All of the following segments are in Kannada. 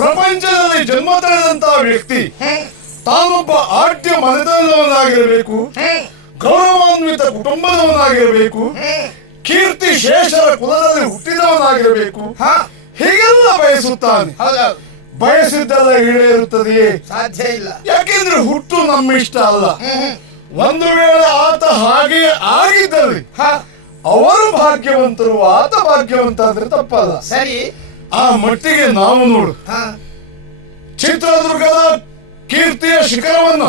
ಪ್ರಪಂಚದಲ್ಲಿ ಜನ್ಮ ತಳೆದಂತಹ ವ್ಯಕ್ತಿ ತಾನೊಬ್ಬ ಆಟ್ಯ ಮನೆತನದವನಾಗಿರಬೇಕು, ಗೌರವಾನ್ವಿತ ಕುಟುಂಬದವನಾಗಿರಬೇಕು, ಕೀರ್ತಿ ಶೇಷರ ಕುಲದಲ್ಲಿ ಹುಟ್ಟಿದವನಾಗಿರಬೇಕು, ಹೀಗೆಲ್ಲ ಬಯಸುತ್ತಾನೆ. ಬಯಸಿದ್ದೆಲ್ಲ ಈಡೇರುತ್ತದೆಯೇ? ಸಾಧ್ಯ ಇಲ್ಲ. ಯಾಕೆಂದ್ರೆ ಹುಟ್ಟು ನಮ್ಮ ಇಷ್ಟ ಅಲ್ಲ. ಒಂದು ವೇಳೆ ಆತ ಹಾಗೆ ಆಗಿದ್ದಲ್ಲಿ ಅವರು ಭಾಗ್ಯವಂತರು, ಆತ ಭಾಗ್ಯವಂತ ಅಂದ್ರೆ ತಪ್ಪಲ್ಲ. ಸರಿ, ಆ ಮಟ್ಟಿಗೆ ನಾವು ನೋಡು, ಚಿತ್ರದುರ್ಗದ ಕೀರ್ತಿಯ ಶಿಖರವನ್ನು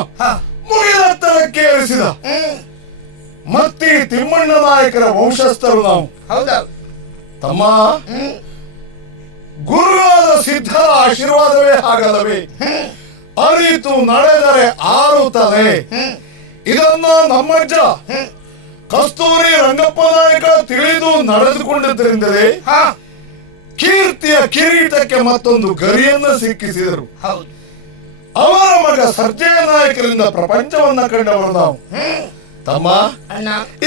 ಮುಗಿಲೆತ್ತರಕ್ಕೆ ಏರಿಸಿದ ಮತ್ತಿ ತಿಮ್ಮಣ್ಣ ನಾಯಕರ ವಂಶಸ್ಥರು ನಾವು. ಹೌದಾ ತಮ್ಮ? ಗುರುವಾದ ಸಿದ್ಧರ ಆಶೀರ್ವಾದವೇ ಹಾಗಲ್ಲವೇ? ಅರಿತು ನಡೆದರೆ ಆರುತ್ತದೆ. ಇದನ್ನ ನಮ್ಮಜ್ಜ ಕಸ್ತೂರಿ ರಂಗಪ್ಪ ನಾಯಕ ತಿಳಿದು ನಡೆದುಕೊಂಡಿದ್ದರಿಂದಲೇ ಕೀರ್ತಿಯ ಕಿರೀಟಕ್ಕೆ ಮತ್ತೊಂದು ಗರಿಯನ್ನ ಸಿಕ್ಕಿಸಿದರು. ಅವರ ಮಗ ಸರ್ಜಯ ನಾಯಕರಿಂದ ಪ್ರಪಂಚವನ್ನ ಕಂಡವರು ನಾವು. ತಮ್ಮ,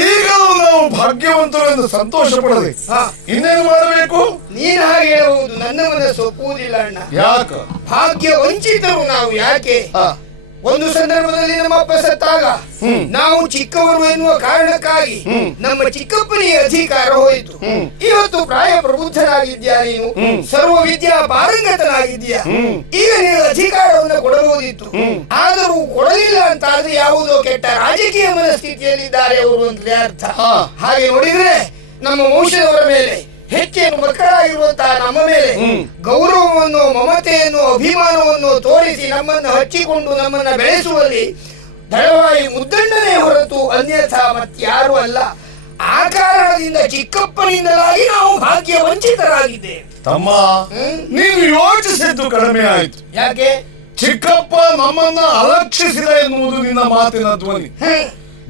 ಈಗಲೂ ನಾವು ಭಾಗ್ಯವಂತರು ಎಂದು ಸಂತೋಷ ಪಡದೆ ಇನ್ನೇನು ಮಾಡಬೇಕು? ನೀನು ಹಾಗೆ ಹೇಳುವುದು ನನ್ನ ಮನಸ್ಸು ಒಪ್ಪುವುದಿಲ್ಲ ಅಣ್ಣ. ಯಾಕ? ಭಾಗ್ಯ ವಂಚಿತರು ನಾವು. ಯಾಕೆ? ಒಂದು ಸಂದರ್ಭದಲ್ಲಿ ನಮ್ಮ ಅಪ್ಪ ಸತ್ತಾಗ ನಾವು ಚಿಕ್ಕವರು ಎನ್ನುವ ಕಾರಣಕ್ಕಾಗಿ ನಮ್ಮ ಚಿಕ್ಕಪ್ಪನಿಗೆ ಅಧಿಕಾರ ಹೋಯಿತು. ಇವತ್ತು ಪ್ರಾಯ ಪ್ರಬುದ್ಧನಾಗಿದ್ಯಾ, ನೀನು ಸರ್ವ ವಿದ್ಯಾ ಪಾರಂಗತನಾಗಿದ್ಯಾ, ಈಗ ನೀನು ಅಧಿಕಾರವನ್ನು ಕೊಡಬಹುದಿತ್ತು. ಆದರೂ ಕೊಡಲಿಲ್ಲ ಅಂತ ಆದ್ರೆ ಯಾವುದೋ ಕೆಟ್ಟ ರಾಜಕೀಯ ಮನಸ್ಥಿತಿಯಲ್ಲಿದ್ದಾರೆ ಅವರು ಅಂತ ಅರ್ಥ. ಹಾಗೆ ನೋಡಿದ್ರೆ ನಮ್ಮ ವಂಶದವರ ಮೇಲೆ, ಹೆಚ್ಚೇನು ಮಕ್ಕಳಾಗಿರುವಂತಹ ನಮ್ಮ ಮೇಲೆ ಗೌರವವನ್ನು, ಮಮತೆಯನ್ನು, ಅಭಿಮಾನವನ್ನು ತೋರಿಸಿ ನಮ್ಮನ್ನು ಹಚ್ಚಿಕೊಂಡು ನಮ್ಮನ್ನ ಬೆಳೆಸುವಲ್ಲಿ ದಳವಾಯಿ ಮುದ್ದಣ್ಣನೇ ಹೊರತು ಅನ್ಯಥಾ ಮತ್ಯಾರೂ ಅಲ್ಲ. ಆ ಕಾರಣದಿಂದ ಚಿಕ್ಕಪ್ಪನಿಂದಲಾಗಿ ನಾವು ಭಾಗ್ಯ ವಂಚಿತರಾಗಿದ್ದೇವೆ. ತಮ್ಮ, ನೀನು ಯೋಚಿಸಿದ್ದು ಕಡಿಮೆ ಆಯ್ತು. ಯಾಕೆ? ಚಿಕ್ಕಪ್ಪ ನಮ್ಮನ್ನ ಅಲಕ್ಷಿಸಿದ ಎನ್ನುವುದು ನಿನ್ನ ಮಾತಿನ ಧ್ವನಿ.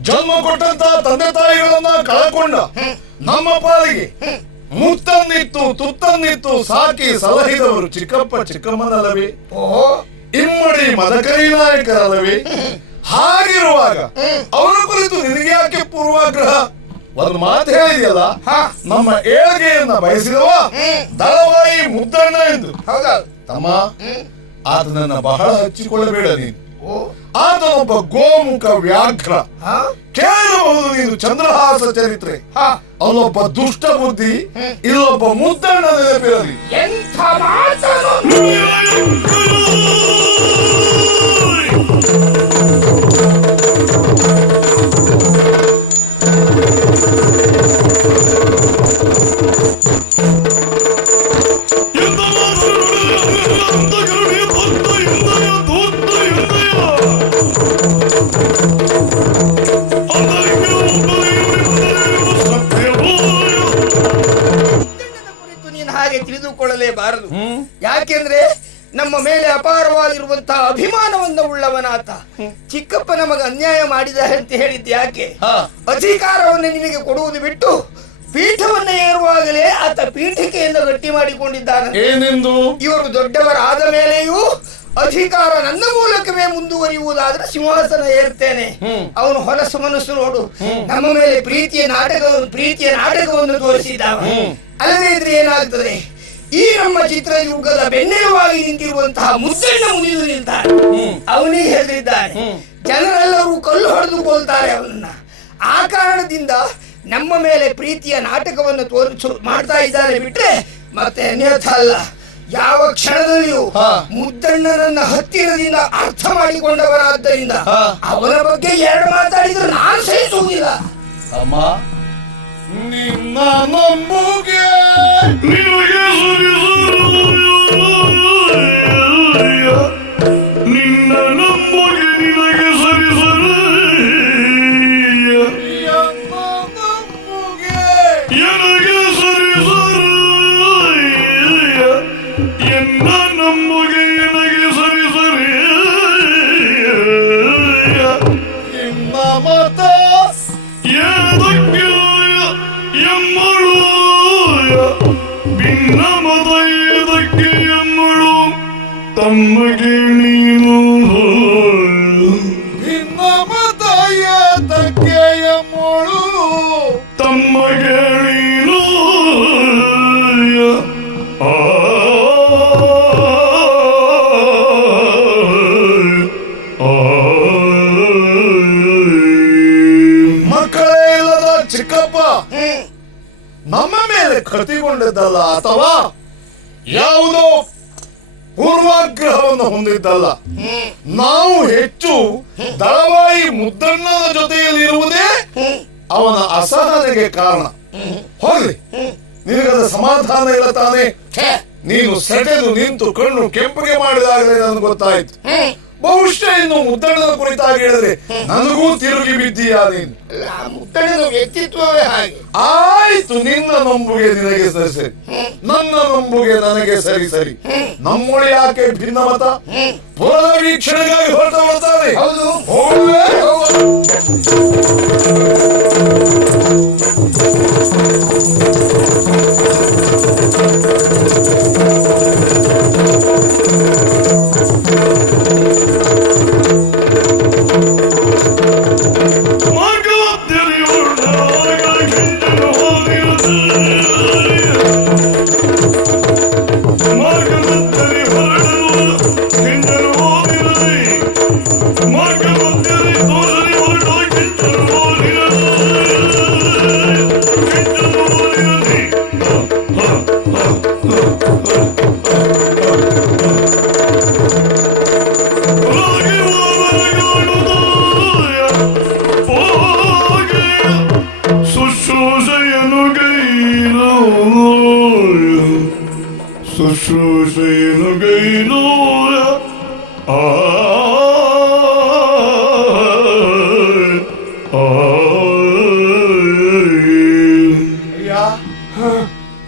ಜನ್ಮ ಕೊಟ್ಟಂತ ತಂದೆ ತಾಯಿಗಳನ್ನ ಕಳಕೊಂಡ ನಮ್ಮ ಪಾಲಿಗೆ ಮುತ್ತನ್ನಿತ್ತು ತುತ್ತನ್ನಿತ್ತು ಸಾಕಿ ಸಲಹಿದವರು ಚಿಕ್ಕಪ್ಪ ಚಿಕ್ಕಮ್ಮನಲ್ಲವೇ? ಇಮ್ಮಡಿ ಮದಕರಿ ನಾಯಕರಲ್ಲವೇ? ಹಾಗಿರುವಾಗ ಅವರ ಕುರಿತು ನಿನಗೆ ಯಾಕೆ ಪೂರ್ವಾಗ್ರಹ? ಒಂದು ಮಾತು ಹೇಳಿದೆಯಲ್ಲ, ನಮ್ಮ ಏಳಿಗೆಯನ್ನ ಬಯಸಿದವ ದಳವಾಯಿ ಮುದ್ದಣ್ಣ ಎಂದು. ತಮ್ಮ, ಆತನನ್ನ ಬಹಳ ಹಚ್ಚಿಕೊಳ್ಳಬೇಡ ನೀನು. ಆತನೊಬ್ಬ ಗೋಮುಖ ವ್ಯಾಘ್ರ. ಕೇಳಬಹುದು ನೀನು ಚಂದ್ರಹಾಸ ಚರಿತ್ರೆ. ಅಲ್ಲೊಬ್ಬ ದುಷ್ಟ ಬುದ್ಧಿ, ಇಲ್ಲೊಬ್ಬ ಮುದ್ದಣ್ಣ ನೆನಪಿರಲಿ. ಎಂಥ ಮಾತನು! ತಿಳಿದುಕೊಳ್ಳಲೇಬಾರದು. ಯಾಕೆಂದ್ರೆ ನಮ್ಮ ಮೇಲೆ ಅಪಾರವಾಗಿರುವಂತಹ ಅಭಿಮಾನವನ್ನು ಉಳ್ಳವನಾತ. ಚಿಕ್ಕಪ್ಪ ನಮಗೆ ಅನ್ಯಾಯ ಮಾಡಿದ ಅಂತ ಹೇಳಿದ್ದೆ ಯಾಕೆ? ಅಧಿಕಾರವನ್ನು ನಿನಗೆ ಕೊಡುವುದು ಬಿಟ್ಟು ಪೀಠವನ್ನ ಏರುವಾಗಲೇ ಆತ ಪೀಠಿಕೆಯನ್ನು ಗಟ್ಟಿ ಮಾಡಿಕೊಂಡಿದ್ದಾನೆ. ಏನೆಂದು? ಇವರು ದೊಡ್ಡವರಾದ ಮೇಲೆಯೂ ಅಧಿಕಾರ ನನ್ನ ಮೂಲಕವೇ ಮುಂದುವರಿಯುವುದಾದ್ರೆ ಸಿಂಹಾಸನ ಏರ್ತೇನೆ. ಅವನು ಹೊಲಸು ಮನಸ್ಸು ನೋಡು, ನಮ್ಮ ಮೇಲೆ ಪ್ರೀತಿಯ ನಾಟಕವನ್ನು ತೋರಿಸಿದ್ದಾವ. ಅಲ್ಲದೇ ಇದ್ರೆ ಏನಾಗ್ತದೆ? ಈ ನಮ್ಮ ಚಿತ್ರದುರ್ಗದ ಬೆನ್ನೆಲುವಾಗಿ ನಿಂತಿರುವಂತಹ ಮುದ್ದಣ್ಣ ಮುನಿದು ನಿಲ್ತಾನೆ. ಅವನಿಗೆ ಹೆದರಿದ್ದಾನೆ, ಜನರೆಲ್ಲರೂ ಕಲ್ಲು ಹೊಡೆದು ಕೊಲ್ತಾರೆ ಅವನನ್ನ. ಆ ಕಾರಣದಿಂದ ನಮ್ಮ ಮೇಲೆ ಪ್ರೀತಿಯ ನಾಟಕವನ್ನು ಮಾಡ್ತಾ ಇದ್ದಾನೆ ಬಿಟ್ರೆ ಮತ್ತೆ ಅನ್ಯಥ ಅಲ್ಲ. ಯಾವ ಕ್ಷಣದಲ್ಲಿಯೂ ಮುದ್ದಣ್ಣನನ್ನ ಹತ್ತಿರದಿಂದ ಅರ್ಥ ಮಾಡಿಕೊಂಡವರಾದ್ದರಿಂದ ಅವನ ಬಗ್ಗೆ ಎರಡು ಮಾತಾಡಿದ್ರೆ ನಾನು ಸಹಿಸುವುದಿಲ್ಲ. ಅಮ್ಮ, ನಿನ್ನ ನಂಬುಗೆ ನಿನಗೆ ನಿನ್ನ ನಂಬುಗೆ ನಿನಗೆ ಸರಿ ನನಗೆ ಸರಿ ಎನ್ನ ನಂಬುಗೆ ನನಗೆ ಸರಿ ನಿಮ್ಮ ಮತ ಏನದಕ್ಕೆ ಎಮ್ಮಳು ಭಿನ್ನ ಮತ ಏದಕ್ಕೆ ಎಮ್ಮಳು ತಮ್ಮಗೆ ನೀನು ಭಿನ್ನ ಮತ ಏತಕ್ಕೆ ಎಮ್ಮಳು ತಮ್ಮಗೆ ನೀನು ಮಕ್ಕಳೇ ಇಲ್ಲದ ಚಿಕ್ಕಪ್ಪ ನಮ್ಮ ಮೇಲೆ ಕೃತಿಗೊಂಡಿದ್ದಲ್ಲ, ಅಥವಾ ಯಾವುದೋ ಪೂರ್ವಾಗ್ರಹವನ್ನು ಹೊಂದಿದ್ದಲ್ಲ. ನಾವು ಹೆಚ್ಚು ದಳವಾಯಿ ಮುದ್ದಣ್ಣನ ಜೊತೆಯಲ್ಲಿರುವುದೇ ಅವನ ಅಸಹನೆಗೆ ಕಾರಣ. ಹೋಗ್ಲಿ, ನಿನಗದ ಸಮಾಧಾನ ಇಲ್ಲ ತಾನೆ? ನೀನು ಸೆಟೆದು ನಿಂತು ಕಣ್ಣು ಕೆಂಪಗೆ ಮಾಡಿದಾಗಲೇ ನನಗೆ ಗೊತ್ತಾಯ್ತು. ಬಹುಶಃ ಇನ್ನು ಮುದ್ದಣ್ಣನ ಕುರಿತಾಗಿ ಹೇಳಿದ್ರೆ ನನಗೂ ತಿರುಗಿ ಬಿದ್ದೀಯಾ ನೀನು. ಮುದ್ದಣ್ಣನ ವ್ಯಕ್ತಿತ್ವವೇ ಹಾಗೆ. ಆಯ್ತು, ನಿನ್ನ ನಂಬುಗೆ ನಿನಗೆ ಸರಿ ಸರಿ, ನನ್ನ ನಂಬುಗೆ ನನಗೆ ಸರಿ ಸರಿ. ನಮ್ಮೊಳಿ ಯಾಕೆ ಭಿನ್ನ ಮತ? ಪುರದ ವೀಕ್ಷಣೆಗಾಗಿ ಹೊರಟ ಬರ್ತಾರೆ. ಹೌದು, ಹೋಗುವೆ.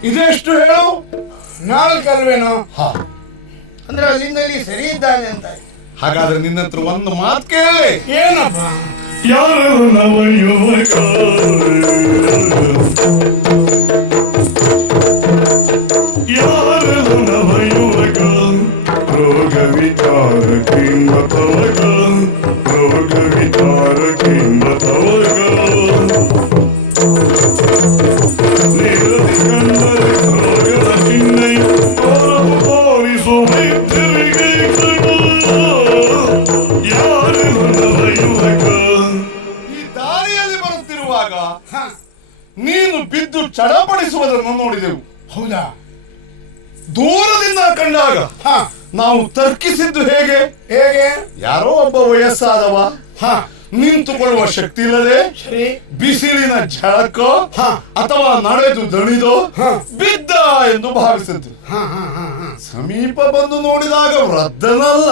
ಇದೆಷ್ಟು ಹೇಳು? ನಾಲ್ಕಲ್ವೇನೋ? ಅಂದ್ರೆ ಅಲ್ಲಿಂದ ಇಲ್ಲಿ ಸರಿ ಇದ್ದಾನೆ ಅಂತ. ಹಾಗಾದ್ರೆ ನಿನ್ನ ಹತ್ರ ಒಂದು ಮಾತು ಕೇಳಿ. ಏನಪ್ಪ? ಯಾರು ನವಯುವಕ ಯಾರು ನವಯುವಕ ರೋಗ ವಿಚಾರ ಕಿಂಬ ತವಕ ರೋಗ ವಿಚಾರ ಕಿಂಬ ತವಕ ನಿರತಿ ಕಂಡರೆ ರೋಗದ ಚಿಹ್ನೆ ತೋರಿಸು ಮೈತ್ರಿಗೆ ಯಾರು ನವಯುವಕ. ಈ ದಾರಿಯಲ್ಲಿ ಬರುತ್ತಿರುವಾಗ ನೀನು ಬಿದ್ದು ಚಡಪಡಿಸುವುದನ್ನು ನೋಡಿದೆವು. ಹೌದಾ? ದೂರದಿಂದ ಕಂಡಾಗ ನಾವು ತರ್ಕಿಸಿದ್ದು ಹೇಗೆ? ಹೇಗೆ? ಯಾರೋ ಒಬ್ಬ ವಯಸ್ಸಾದವ ನಿಂತುಕೊಳ್ಳುವ ಶಕ್ತಿ ಇಲ್ಲದೆ ಬಿಸಿಲಿನ ಝಳಕೋ ಅಥವಾ ನಡೆದು ದಣಿದೋ ಬಿದ್ದ ಎಂದು ಭಾವಿಸಿದ್ದು. ಸಮೀಪ ಬಂದು ನೋಡಿದಾಗ ವೃದ್ಧನಲ್ಲ,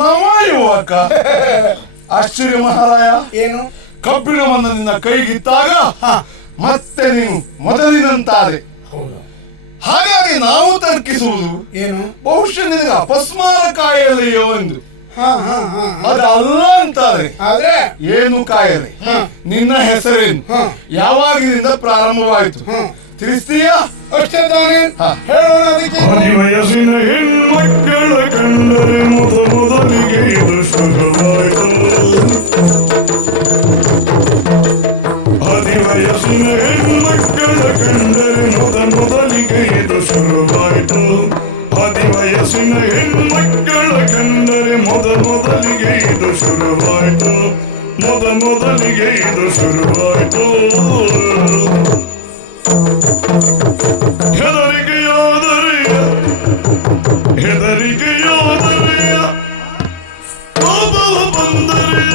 ನವ ಯುವಕ. ಆಶ್ಚರ್ಯ ಮಹಾರಾಯ. ಏನು? ಕಬ್ಬಿಣವನ್ನು ನಿನ್ನ ಕೈಗಿತ್ತಾಗ ಮತ್ತೆ ನೀನು ಮೊದಲಿನಂತಾದೆ. ಹಾಗಾಗಿ ನಾವು ತರ್ಕಿಸುವುದು ಏನು? ಬಹುಶಃ ನಿನಗೆ ಅಪಸ್ಮಾರ ಕಾಯಿಲೆಯೋ ಎಂದು. ಅದಲ್ಲ ಅಂತಾರೆ. ಆದ್ರೆ ಏನು ಕಾಯಿಲೆ? ನಿನ್ನ ಹೆಸರೇನು? ಯಾವಾಗಿನಿಂದ ಪ್ರಾರಂಭವಾಯಿತು ತಿಳಿಸ್ತೀಯಾ? ಅಷ್ಟೇ ತಾನೇ ಹೇಳೋಣ. ಅದಕ್ಕೆ ಹದಿವಯಸ್ಸಿನ ಹೆಣ್ಮಕ್ಕಳ ಕಂಡರೆ ಮೊದಲಿಗೆ ಇದು ಶುರುವಾಯಿತು. ಹದಿವಯಸ್ಸಿನ ಹೆಣ್ಮಕ್ಕಳ ಕಂಡರೆ ಮೊದಲಿಗೆ ಇದು ಶುರು ಶುರುವಾಯಿತು ಹದಿ ವಯಸ್ಸಿನ ಹೆಣ್ಮಕ್ಕಳ ಕಂಡರೆ ಮೊದಲಿಗೆ ಇದು ಶುರುವಾಯಿತು ಮೊದಲಿಗೆ ಇದು ಶುರುವಾಯಿತು ಹೆದರಿಕೆಯಾದರೆಯ ಕೋಪವು ಬಂದರೆಯ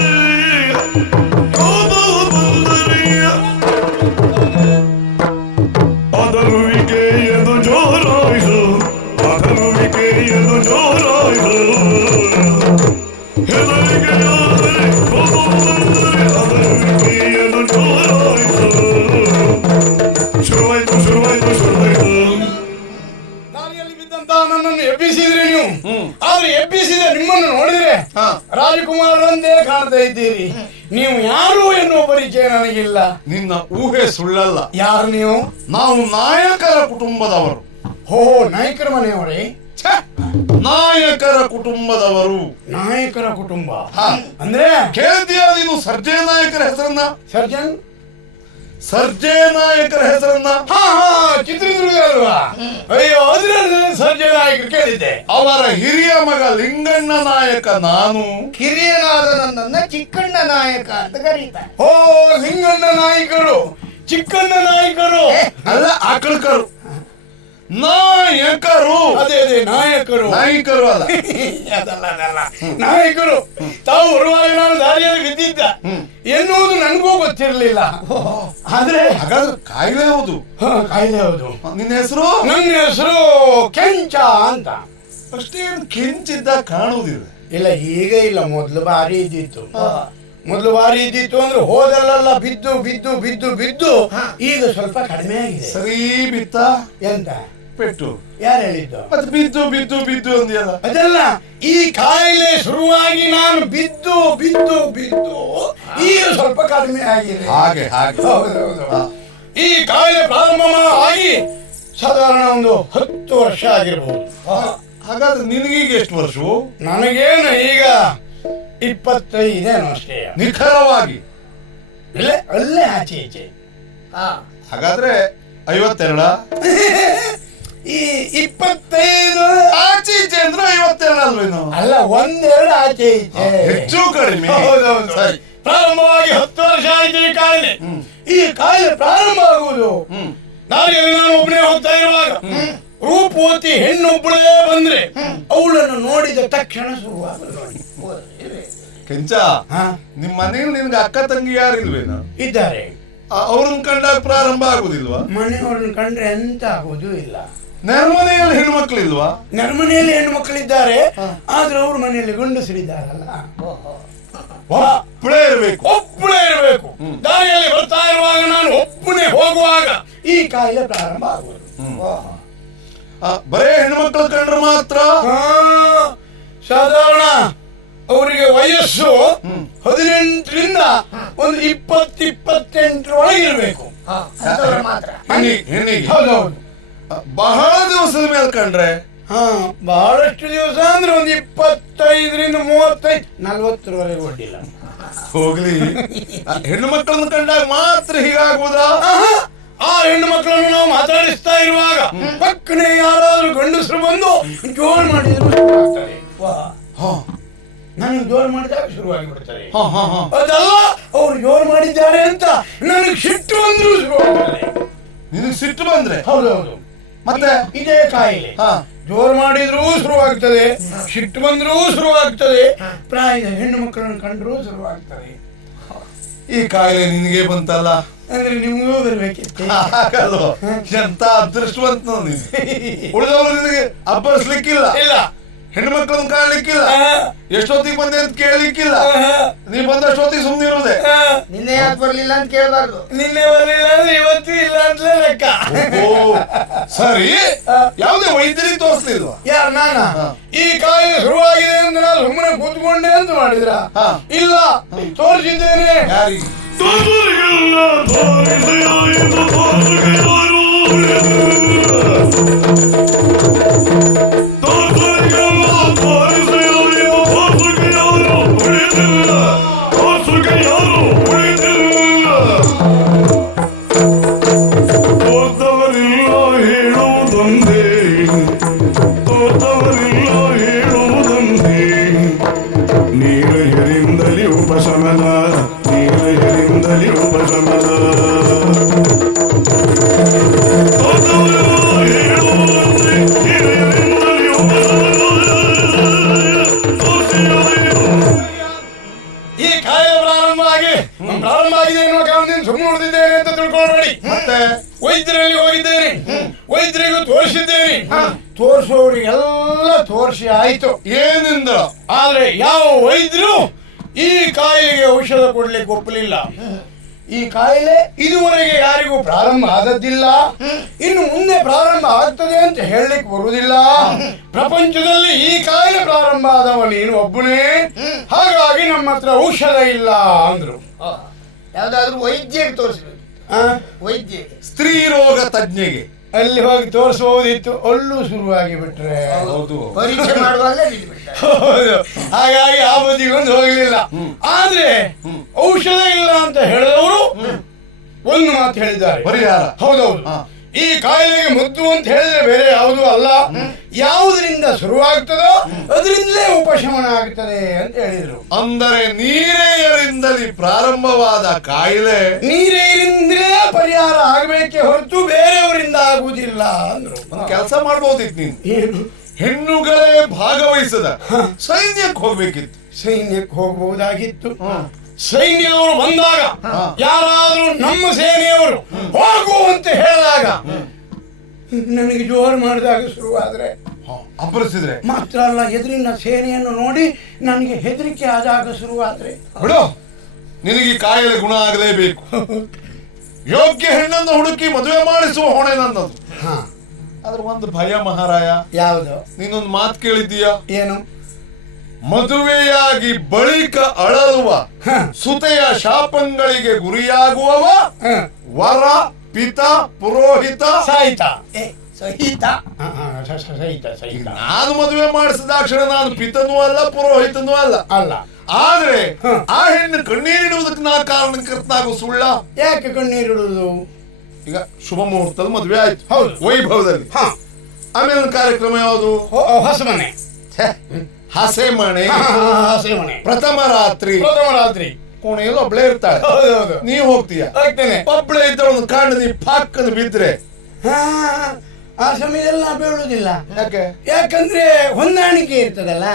ಅದರುವಿಕೆಯದು ಜೋರಾಯಿತು ಅದರುವಿಕೆಯದು ಜೋರಾಯಿತು ಹೆದರಿಕೆಯಾದರೆ ಕೋಪವು ಬಂದರೆ ಅದರುವಿಕೆಯದು ಜೋರಾಯಿತು ಶುರುವಾಯಿತು ದಾರಿಯಲ್ಲಿ ಬಿದ್ದಂತ ನನ್ನನ್ನು ಎಬ್ಬಿಸಿದ್ರಿ ನೀವು. ಆದ್ರೆ ಎಬ್ಬಿಸಿದ ನಿಮ್ಮನ್ನು ನೋಡಿದ್ರೆ ರಾಜಕುಮಾರರಂತೆ ಕಾಣ್ತಾ ಇದ್ದೀರಿ. ನೀವು ಯಾರು ಎನ್ನುವ ಪರಿಚಯ ನನಗಿಲ್ಲ. ನಿನ್ನ ಊಹೆ ಸುಳ್ಳಲ್ಲ. ಯಾರು ನೀವು? ನಾವು ನಾಯಕರ ಕುಟುಂಬದವರು. ಹೋ, ನಾಯಕರ ಮನೆಯವರೇ? ಛೆ! ನಾಯಕರ ಕುಟುಂಬದವರು. ನಾಯಕರ ಕುಟುಂಬ ಅಂದ್ರೆ ಕೇಳ್ತೀಯ ನೀನು ಸರ್ಜೆ ನಾಯಕರ ಹೆಸರನ್ನ? ಸರ್ಜೆ ನಾಯಕರ ಹೆಸರನ್ನ? ಚಿತ್ರದುರ್ಗ ಅಲ್ವಾ? ಅಯ್ಯೋ, ಅದ್ರಲ್ಲಿ ಸರ್ಜೆ ನಾಯಕರು ಕೇಳಿದ್ದೆ. ಅವರ ಹಿರಿಯ ಮಗ ಲಿಂಗಣ್ಣ ನಾಯಕ ನಾನು. ಹಿರಿಯನಾದ ನನ್ನನ್ನ ಚಿಕ್ಕಣ್ಣ ನಾಯಕ ಅಂತ ಕರೀತಾರೆ. ಓ, ಲಿಂಗಣ್ಣ ನಾಯಕರು, ಚಿಕ್ಕಣ್ಣ ನಾಯಕರು ಅಲ್ಲ, ಆಕಳಕರು. ನಾಯಕರು. ಅದೇ ನಾಯಕರು. ನಾಯಕರು ಅಲ್ಲ. ಅದಲ್ಲ ನಾಯಕರು. ತಾವು ಬರುವಾಗ ನಾನು ದಾರಿಯಲ್ಲಿ ಬಿದ್ದಿದ್ದ ಎನ್ನುವುದು ನನಗೂ ಗೊತ್ತಿರಲಿಲ್ಲ. ಆದ್ರೆ ಹಾಗಾದ್ರೆ ಕಾಯಿಲೆ ಹೌದು. ಕಾಯಿಲೆ ಹೌದು. ನಿನ್ನ ಹೆಸರು? ನನ್ನ ಹೆಸರು ಕೆಂಚ ಅಂತ. ಅಷ್ಟೇನು ಕೆಂಚಿದ್ದ ಕಾಣುವುದಿಲ್ಲ. ಇಲ್ಲ, ಈಗ ಇಲ್ಲ. ಮೊದ್ಲು ಬಾರಿ ಇದ್ದಿತ್ತು. ಅಂದ್ರೆ ಹೋದಲ್ಲೆಲ್ಲ ಬಿದ್ದು ಬಿದ್ದು ಬಿದ್ದು ಬಿದ್ದು ಈಗ ಸ್ವಲ್ಪ ಕಡಿಮೆ ಆಗಿದೆ. ಸರಿ ಬಿತ್ತ? ಎಂತ ಪೆಟ್ಟು? ಯಾರು ಹೇಳಿದ್ದು? ಮತ್ತೆ ಬಿದ್ದು ಬಿದ್ದು ಬಿದ್ದು ಅಂದ್ಯಲ್ಲ. ಅದಲ್ಲ, ಈ ಕಾಯಿಲೆ ಶುರುವಾಗಿ ನಾನು ಬಿದ್ದು ಬಿದ್ದು ಬಿದ್ದು ಈಗ ಸ್ವಲ್ಪ ಕಡಿಮೆ ಆಗಿದೆ. ಹಾಗೆ ಹೌದೌದು. ಈ ಕಾಯಿಲೆ ಪ್ರಾರಂಭ ಆಗಿ ಸಾಧಾರಣ ಒಂದು 10 ವರ್ಷ ಆಗಿರ್ಬೋದು. ಹಾಗಾದ್ರೆ ನಿನಗೀಗ ಎಷ್ಟು ವರ್ಷವು? ನನಗೇನು ಈಗ 25 ಅಷ್ಟೇ. ನಿಖರವಾಗಿ ಅಲ್ಲೇ ಆಚೆ ಈಚೆ. ಹಾಗಾದ್ರೆ 52? ಈ 25 ಆಚೆ ಈಚೆ ಅಂದ್ರೆ 52 ಅಲ್ವೇನು? ಅಲ್ಲ, 1-2 ಆಚೆ ಈಚೆ, ಹೆಚ್ಚು ಕಡಿಮೆ. ಹೌದೌದು. ಪ್ರಾರಂಭವಾಗಿ 10 ವರ್ಷ ಆಯ್ತು ಈ ಕಾಯಿಲೆ. ಈ ಕಾಯಿಲೆ ಪ್ರಾರಂಭ ಆಗುವುದು ದಾರಿಯಲ್ಲಿ ನಾನು ಒಬ್ಬನೇ ಹೋಗ್ತಾ ಇರುವಾಗ ರೂಪವತಿ ಹೆಣ್ಣೊಬ್ಬಳೇ ಬಂದ್ರೆ ಅವಳನ್ನು ನೋಡಿದ ತಕ್ಷಣ ಶುರುವಾಗುವುದು. ಕೆಂಚ, ನಿಮ್ ಮನೇಲಿ ನಿನ್ಗೆ ಅಕ್ಕ ತಂಗಿ ಯಾರಿಲ್ವೇನ? ಇದ್ದಾರೆ. ಅವ್ರನ್ನ ಕಂಡಾಗ ಪ್ರಾರಂಭ ಆಗುದಿಲ್ವಾ? ಮನೆಯವ್ರನ್ನ ಕಂಡ್ರೆ ಎಂತ ಆಗುದು ಇಲ್ಲ. ನೆರೆಮನೆಯಲ್ಲಿ ಹೆಣ್ಮಕ್ಳು ಇಲ್ವಾ? ನೆರೆಮನೆಯಲ್ಲಿ ಹೆಣ್ಣು ಮಕ್ಕಳಿದ್ದಾರೆ, ಆದ್ರೆ ಅವ್ರ ಮನೆಯಲ್ಲಿ ಗಂಡಸರಿದ್ದಾರಲ್ಲ. ಒಬ್ಬಳೇ ಇರಬೇಕು. ದಾರಿಯಲ್ಲಿ ಬರ್ತಾ ಇರುವಾಗ ನಾನು ಒಬ್ಬನೇ ಹೋಗುವಾಗ ಈ ಕಾಯಿಲೆ ಪ್ರಾರಂಭ ಆಗುವುದು. ಬರೇ ಹೆಣ್ಮಕ್ಳು ಕಂಡ್ರೆ ಮಾತ್ರ? ಸಾಧಾರಣ ಅವರಿಗೆ ವಯಸ್ಸು 18ರಿಂದ ಒಂದು 20-28 ಒಳಗಿರ್ಬೇಕು. ಹೌದೌದು. ಬಹಳ ದಿವಸದ ಮೇಲೆ ಕಂಡ್ರೆ? ಬಹಳಷ್ಟು ದಿವಸ ಅಂದ್ರೆ ಒಂದು 25ರಿಂದ 35-40ರವರೆಗೆ ಒಡ್ಡಿಲ್ಲ. ಹೋಗ್ಲಿ, ಹೆಣ್ಣು ಮಕ್ಕಳನ್ನು ಕಂಡಾಗ ಮಾತ್ರ ಹೀಗಾಗುವುದಾ? ಆ ಹೆಣ್ಣು ಮಕ್ಕಳನ್ನು ನಾವು ಮಾತಾಡಿಸ್ತಾ ಇರುವಾಗ ಪಕ್ಕನೆ ಯಾರಾದ್ರೂ ಗಂಡಸರು ಬಂದು ಜೋರು ಮಾಡಿದ್ರು ನನಗೆ ಜೋರು ಮಾಡಿದಾಗ ಶುರುವಾಗಿ ಬಿಡ್ತಾರೆ. ಅದಲ್ಲ, ಅವ್ರು ಜೋರು ಮಾಡಿದ್ದಾರೆ ಅಂತ ನನಗೆ ಸಿಟ್ಟು ಬಂದ್ರು ಶುರುವಾಗ್ತದೆ. ನಿನಗೆ ಸಿಟ್ಟು ಬಂದ್ರೆ? ಹೌದೌದು. ಮತ್ತೆ ಇದೇ ಕಾಯಿಲೆ ಜೋರು ಮಾಡಿದ್ರೂ ಶುರುವಾಗ್ತದೆ, ಸಿಟ್ಟು ಬಂದ್ರೂ ಶುರುವಾಗ್ತದೆ, ಪ್ರಾಯದ ಹೆಣ್ಣು ಮಕ್ಕಳನ್ನು ಕಂಡ್ರೂ ಶುರುವಾಗ್ತದೆ. ಈ ಕಾಯಿಲೆ ನಿನಗೆ ಬಂತಲ್ಲ ಅಂದ್ರೆ ನಿಮಗೂ ಬರ್ಬೇಕಿತ್ತು. ಎಂತ ಅದೃಷ್ಟವಂತ ನೀನು. ಉಳಿದವರು ನಿನಗೆ ಅಬ್ಬರಿಸ್ಲಿಕ್ಕಿಲ್ಲ, ಹೆಣ್ಣು ಮಕ್ಕಳನ್ನು ಕಾಣ್ಲಿಕ್ಕಿಲ್ಲ, ಎಷ್ಟೊತ್ತಿಗೆ ಬಂದೆ ಅಂತ ಕೇಳಲಿಕ್ಕಿಲ್ಲ. ನೀ ಬಂದಷ್ಟೊತ್ತಿಗೆ ಸುಮ್ಮನೆ ಇರೋದೆ. ನಿನ್ನೆ ಯಾಕೆ ಬರ್ಲಿಲ್ಲ ಅಂತ ಕೇಳಬಾರ್ದು. ನಿನ್ನೆ ಬರ್ಲಿಲ್ಲ ಅಂದ್ರೆ ಇವತ್ತು ಇಲ್ಲ ಅಂತಲೇ ಲೆಕ್ಕ. ಸರಿ, ಯಾವುದೇ ವೈದ್ಯರಿಗೆ ತೋರಿಸ್ಲಿಲ್ವಾ? ಯಾರು? ನಾನ ಈ ಕಾಯಿಲೆ ಶುರುವಾಗಿದೆ ಅಂತ ನಾನು ಸುಮ್ಮನೆ ಕೂತ್ಕೊಂಡೆ ಅಂತ ಮಾಡಿದ್ರ? ಇಲ್ಲ, ತೋರಿಸಿದ್ದೇನೆ. ಯಾರಿಗೆ? ತೋರಿಸೋರಿಗೆಲ್ಲ ತೋರಿಸಿ ಆಯ್ತು. ಏನಿಂದ? ಆದ್ರೆ ಯಾವ ವೈದ್ಯರು ಈ ಕಾಯಿಲೆಗೆ ಔಷಧ ಕೊಡ್ಲಿಕ್ಕೆ ಒಪ್ಪಲಿಲ್ಲ. ಈ ಕಾಯಿಲೆ ಇದುವರೆಗೆ ಯಾರಿಗೂ ಪ್ರಾರಂಭ ಆದದ್ದಿಲ್ಲ, ಇನ್ನು ಮುಂದೆ ಪ್ರಾರಂಭ ಆಗ್ತದೆ ಅಂತ ಹೇಳಲಿಕ್ಕೆ ಬರುವುದಿಲ್ಲ. ಪ್ರಪಂಚದಲ್ಲಿ ಈ ಕಾಯಿಲೆ ಪ್ರಾರಂಭ ಆದವ ನೀನು ಒಬ್ಬನೇ, ಹಾಗಾಗಿ ನಮ್ಮ ಹತ್ರ ಔಷಧ ಇಲ್ಲ ಅಂದ್ರು. ಯಾವ್ದಾದ್ರು ವೈದ್ಯರಿಗೆ ತೋರಿಸ್ಬೇಕು. ವೈದ್ಯ ಸ್ತ್ರೀ ರೋಗ ತಜ್ಞೆಗೆ ಅಲ್ಲಿ ಹೋಗಿ ತೋರಿಸಬಹುದಿತ್ತು, ಅಲ್ಲೂ ಶುರುವಾಗಿ ಬಿಟ್ರೆ. ಹೌದು, ಪರೀಕ್ಷೆ ಮಾಡುವಾಗಲೇ ಹೌದು. ಹಾಗಾಗಿ ಆ ಬದಿಗೊಂದು ಹೋಗಲಿಲ್ಲ. ಆದ್ರೆ ಔಷಧ ಇಲ್ಲ ಅಂತ ಹೇಳಿದವರು ಒಂದು ಮಾತು ಹೇಳಿದ್ದಾರೆ, ಪರಿಹಾರ. ಹೌದೌದು. ಈ ಕಾಯಿಲೆಗೆ ಮದ್ದು ಅಂತ ಹೇಳಿದ್ರೆ ಬೇರೆ ಯಾವುದೂ ಅಲ್ಲ, ಯಾವುದರಿಂದ ಶುರುವಾಗ್ತದೋ ಅದರಿಂದಲೇ ಉಪಶಮನ ಆಗ್ತದೆ ಅಂತ ಹೇಳಿದ್ರು. ಅಂದರೆ ನೀರೆಯರಿಂದಲೇ ಪ್ರಾರಂಭವಾದ ಕಾಯಿಲೆ ನೀರಿನಿಂದಲೇ ಪರಿಹಾರ ಆಗಬೇಕೆ ಹೊರತು ಬೇರೆಯವರಿಂದ ಆಗುವುದಿಲ್ಲ ಅಂದ್ರು. ಕೆಲಸ ಮಾಡ್ಬೋದಿತ್ತು ನೀನು. ಏನು? ಹೆಣ್ಣುಗಳೇ ಭಾಗವಹಿಸದ ಸೈನ್ಯಕ್ಕೆ ಹೋಗ್ಬೇಕಿತ್ತು. ಸೈನ್ಯಕ್ಕೆ ಹೋಗಬಹುದಾಗಿತ್ತು. ಸೈನ್ಯದವರು ಬಂದಾಗ ಯಾರಾದ್ರೂ ನಮ್ಮ ಸೇನೆಯವರು ಹೋಗು ಅಂತ ಹೇಳಿದಾಗ ನನಗೆ ಜೋರು ಮಾಡಿದಾಗ ಶುರುವಾದ್ರೆ ಅಬ್ಬರಿಸಿದ್ರೆ ಮಾತ್ರ ಅಲ್ಲ, ಎದುರಿನ ಸೇನೆಯನ್ನು ನೋಡಿ ನನಗೆ ಹೆದರಿಕೆ ಆದಾಗ ಶುರುವಾದ್ರೆ ಬಿಡು, ನಿನಗೆ ಕಾಯಿಲೆ ಗುಣ ಆಗಲೇಬೇಕು. ಯೋಗ್ಯ ಹೆಣ್ಣನ್ನು ಹುಡುಕಿ ಮದುವೆ ಮಾಡಿಸುವ ಹೊಣೆ ನನ್ನದು. ಆದ್ರೆ ಒಂದು ಭಯ ಮಹಾರಾಯ. ಯಾವುದು? ನೀನೊಂದು ಮಾತು ಕೇಳಿದ್ದೀಯಾ? ಏನು? ಮದುವೆಯಾಗಿ ಬಳಿಕ ಅಳಲುವ ಸುತೆಯ ಶಾಪಗಳಿಗೆ ಗುರಿಯಾಗುವವ ವರ ಪಿತ ಪುರೋಹಿತ ಸಹಿತ. ಸಹಿತ ಸಹಿತ ನಾನು ಮದುವೆ ಮಾಡಿಸಿದಾಕ್ಷಣ ನಾನು ಪಿತನೂ ಅಲ್ಲ ಪುರೋಹಿತನೂ ಅಲ್ಲ. ಅಲ್ಲ. ಆದ್ರೆ ಆ ಹೆಣ್ಣು ಕಣ್ಣೀರಿಡುವುದಕ್ಕೆ ನಾ ಕಾರಣಕರ್ತನಾಗು ಸುಳ್ಳ. ಯಾಕೆ ಕಣ್ಣೀರಿಡುವುದು? ಈಗ ಶುಭ ಮುಹೂರ್ತದ ಮದುವೆ ಆಯ್ತು, ಹೌದು, ವೈಭವದಲ್ಲಿ. ಆಮೇಲೆ ಕಾರ್ಯಕ್ರಮ ಯಾವುದು? ಹೊಸಮನೆ, ಹಸೆಮಣೆ, ಹಸೆಮಣೆ, ಪ್ರಥಮ ರಾತ್ರಿ. ಕೋಣೆಯಲ್ಲಿ ಒಬ್ಳೆ ಇರ್ತಾಳೆ, ನೀವ್ ಹೋಗ್ತೀಯ. ಒಬ್ಳೆ ಇದ್ದವನು ಕಾಂಡು ನೀ ಪಾಕನ್ನು ಬಿದ್ರೆ ಆ ಸಮಯದಲ್ಲಿ ನಾ ಬೀಳುವುದಿಲ್ಲ. ಯಾಕೆ? ಯಾಕಂದ್ರೆ ಹೊಂದಾಣಿಕೆ ಇರ್ತದಲ್ಲ.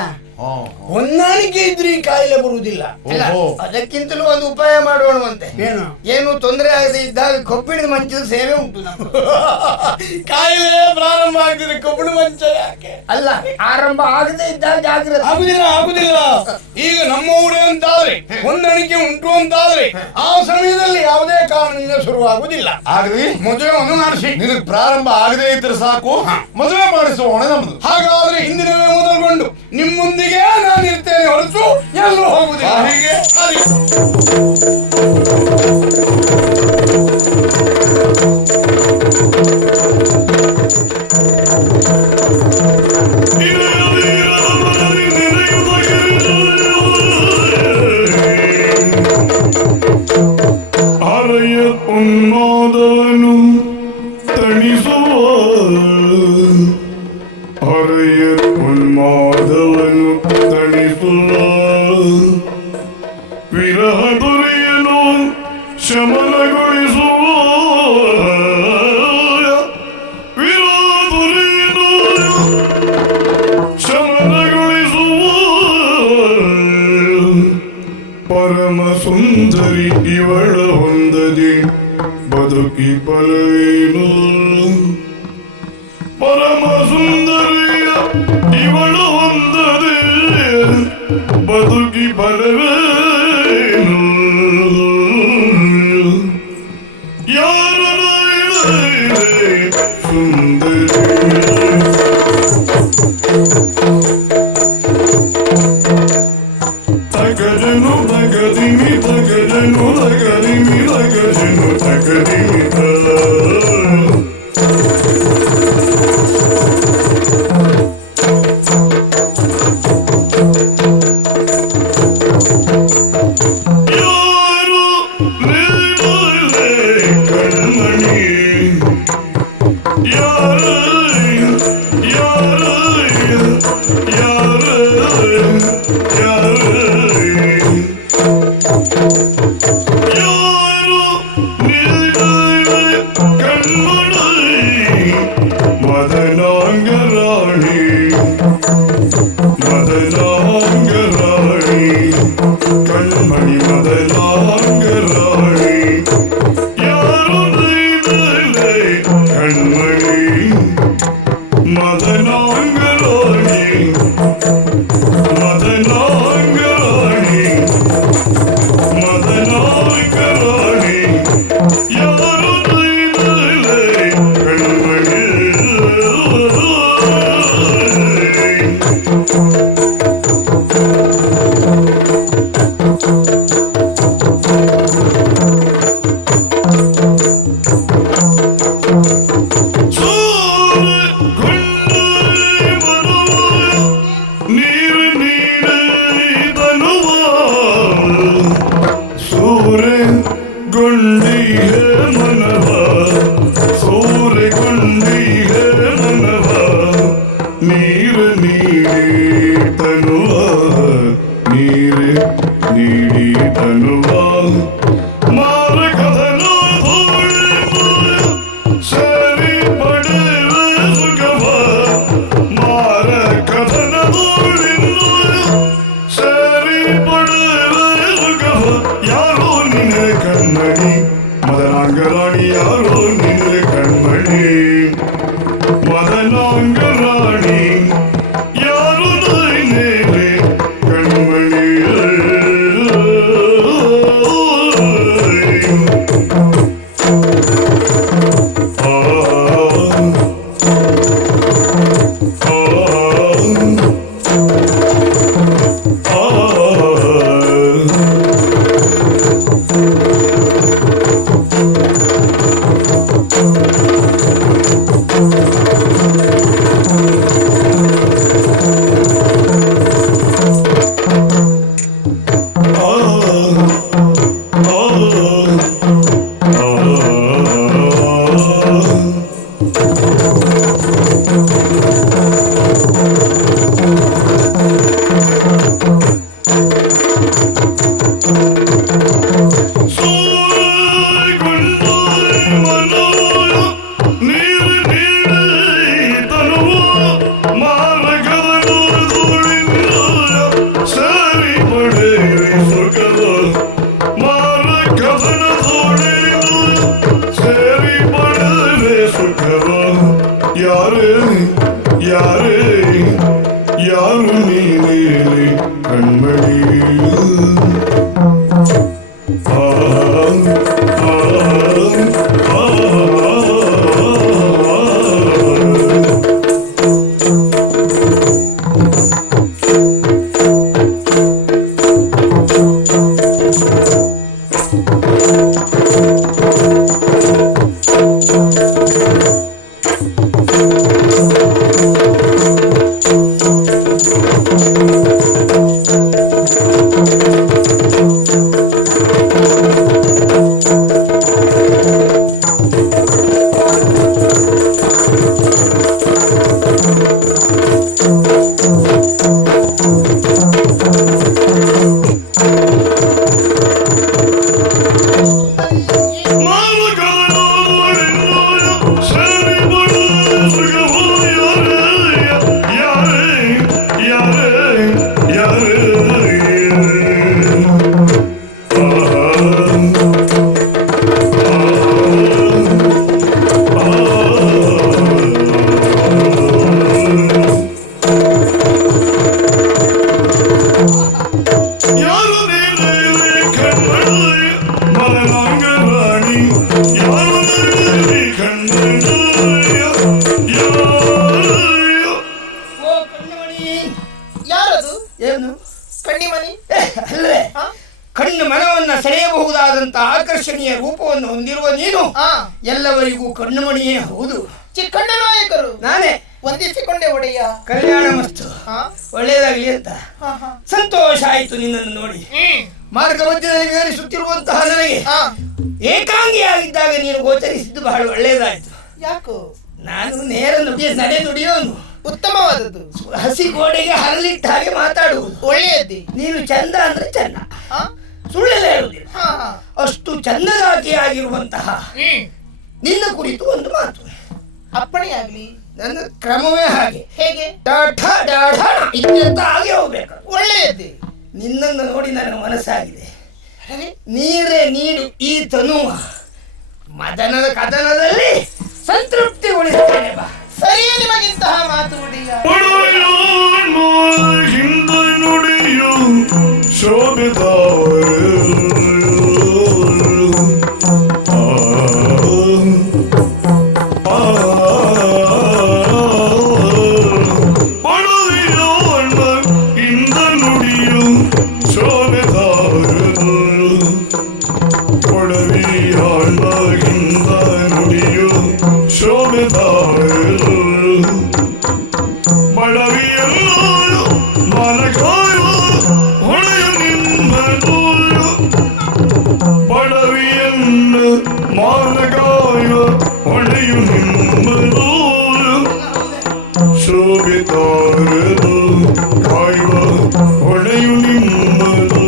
ಹೊಂದಾಣಿಕೆ ಇದ್ರೆ ಈ ಕಾಯಿಲೆ ಬರುವುದಿಲ್ಲ. ಅದಕ್ಕಿಂತಲೂ ಒಂದು ಉಪಾಯ ಮಾಡೋಣವಂತೆ. ಏನು? ಏನು ತೊಂದರೆ ಆಗದೆ ಇದ್ದಾಗ ಕಬ್ಬಿಣದ ಮಂಚದ ಸೇವೆ ಉಂಟು. ಕಾಯಿಲೆ ಪ್ರಾರಂಭ ಆಗ್ತದೆ, ಕಬ್ಬಿಣ ಮಂಚ ಯಾಕೆ? ಅಲ್ಲ, ಆರಂಭ ಆಗದೆ ಇದ್ದಾಗ ಜಾಗ್ರತೆ. ಆಗುದಿಲ್ಲ. ಈಗ ನಮ್ಮ ಊರೇ ಅಂತಾದ್ರೆ ಹೊಂದಾಣಿಕೆ ಉಂಟು ಅಂತಾದ್ರೆ ಆ ಸಮಯದಲ್ಲಿ ಯಾವುದೇ ಕಾರಣದಿಂದ ಶುರುವಾಗುವುದಿಲ್ಲ. ಆಗ್ಲಿ, ಮದುವೆಯನ್ನು ಮಾಡಿಸಿ. ನಿನಗೆ ಪ್ರಾರಂಭ ಆಗದೆ ಇದ್ರೆ ಸಾಕು, ಮದುವೆ ಮಾಡಿಸುವ ಹೊಣೆ ನಮ್ದು. ಹಾಗಾದ್ರೆ ಇಂದಿನವೇ ಮೊದಲುಗೊಂಡು ನಿಮ್ಮೊಂದಿಗೆ ನಾನು ಇರ್ತೇನೆ ಹೊರತು ಎಲ್ಲೂ ಹೋಗುದಿಲ್ಲ. ಹೀಗೆ ಅರೆಯ ಉನ್ಮಾದವನು ತಣಿಸುವ, ಅರೆಯ ಉನ್ಮಾದವನು ತಣಿಸುವ, ವಿರಹ ದೊರೆಯಲು ಶಮನಗೊಳಿಸುವ, ವಿರಹ ದೊರೆಯಲು ಶಮನಗೊಳಿಸುವ, ಪರಮ ಸುಂದರಿ ಇವಳ ಹೊಂದದೆ ಬದುಕಿ ಫಲವೇನು, ಪರಮ ಸುಂದರಿಯ ಇವಳ ಹೊಂದದೆ ಬದುಕಿ ಫಲವೇನು, ಯಾರ ಸುಂದರಿ ತಗಜನು ತಗದಿಮಿ ತಗಜನು ತಗದಿಮಿ ತಗಜನು ತಗದಿಮಿ ಮದನಾಂಗರಾಣಿ ಮದನಾಂಗರಾಣಿ ಮದನಾಂಗರಾಣಿ ಯಾರು ದೈನಲೆ ಕಣ್ಮಣಿ ಮದನಾಂಗರಾಣಿ ಯಾರೋ ನಿನ್ನ ಕಣ್ಮಣಿ ಮದನಾಂಗರಾಣಿ ಯಾರು ನೈನೇಲೆ ಕಣ್ಮಣಿ ಯಾರು ನೀನೇಲೆ ಕಣ್ಮಣಿ ಕಣ್ಣು ಮನವನ್ನ ಸೆಳೆಯಬಹುದಾದಂತಹ ಆಕರ್ಷಣೀಯ ರೂಪವನ್ನು ಹೊಂದಿರುವ ನೀನು ಎಲ್ಲವರಿಗೂ ಕಣ್ಣುಮಣಿಯೇ ಹೌದು. ಚಿಕ್ಕಣ್ಣ ನಾಯಕರು ನಾನೇ ವಂದಿಸಿಕೊಂಡೆ ಒಡೆಯ. ಕಲ್ಯಾಣ ಮಸ್ತು, ಒಳ್ಳೆಯದಾಗಲಿ ಅಂತ. ಸಂತೋಷ ಆಯ್ತು ನಿನ್ನನ್ನು ನೋಡಿ. ಮಾರ್ಗ ಮಧ್ಯದಲ್ಲಿ ವಿವರಿಸುತ್ತಿರುವಂತಹ ನನಗೆ ಏಕಾಂಗಿಯಾಗಿದ್ದಾಗ ನೀನು ಗೋಚರಿಸಿದ್ದು ಬಹಳ ಒಳ್ಳೆಯದಾಯ್ತು. ಯಾಕೋ? ನಾನು ನೇರ ನಡೆ ನುಡಿಯೋನು, ಉತ್ತಮವಾದದ್ದು. ಹಸಿ ಗೋಡೆಗೆ ಹರಳಿಟ್ಟ ಹಾಗೆ ಮಾತಾಡುವುದು ಒಳ್ಳೆಯದ್ದಿ. ನೀನು ಚಂದ ಅಂದ್ರೆ ಚಂದ, ಸುಳ್ಳೆಲ್ಲ ಹೇಳುವುದಿಲ್ಲ. ಅಷ್ಟು ಚಂದದಾಗಿಯಾಗಿರುವಂತಹ ನಿನ್ನ ಕುರಿತು ಒಂದು ಮಾತು. ಅಪ್ಪಣೆಯಾಗ್ಲಿ. ನನ್ನ ಕ್ರಮವೇ ಹಾಗೆ. ಹೇಗೆ? ಡಾಢ ಡಾಢ ಇತ್ಯರ್ಥ ಹಾಗೆ ಹೋಗ್ಬೇಕು. ಒಳ್ಳೆಯದ್ದಿ. ನಿನ್ನನ್ನು ನೋಡಿ ನನಗೆ ಮನಸ್ಸಾಗಿದೆ. ನೀರೇ ನೀಡು ಈ ತನುವ ಮದನದ ಕದನದಲ್ಲಿ ಸಂತೃಪ್ತಿಗೊಳಿಸ್ತೇನೆ. ಬಾ ಸರಿಯೇ ನಿಮಗಿಂತಹ ಮಾತು ಒಡೆಯ? ಹಿಂದ ನುಡಿಯು ಶೋಭಿತವರು ಇಂದ ನುಡಿಯು ಶೋಭಿತವರು ಒಡವಿಯಾಳ್ವಾಗಿಂದ ನುಡಿಯು ಶೋಭಿತವರು ಬಡವಿಯಲ್ಲೂ ಮಾನಕಾಯ ಹೊಳೆಯು ನಿಮ್ಮದು ಬಡವಿಯನ್ನು ಮಾನಕಾಯ ಹೊಳೆಯು ನಿಮ್ಮದು ಶೋಭಿತಾರದು ಕಾಯುವ ಹೊಳೆಯು ನಿಮ್ಮದು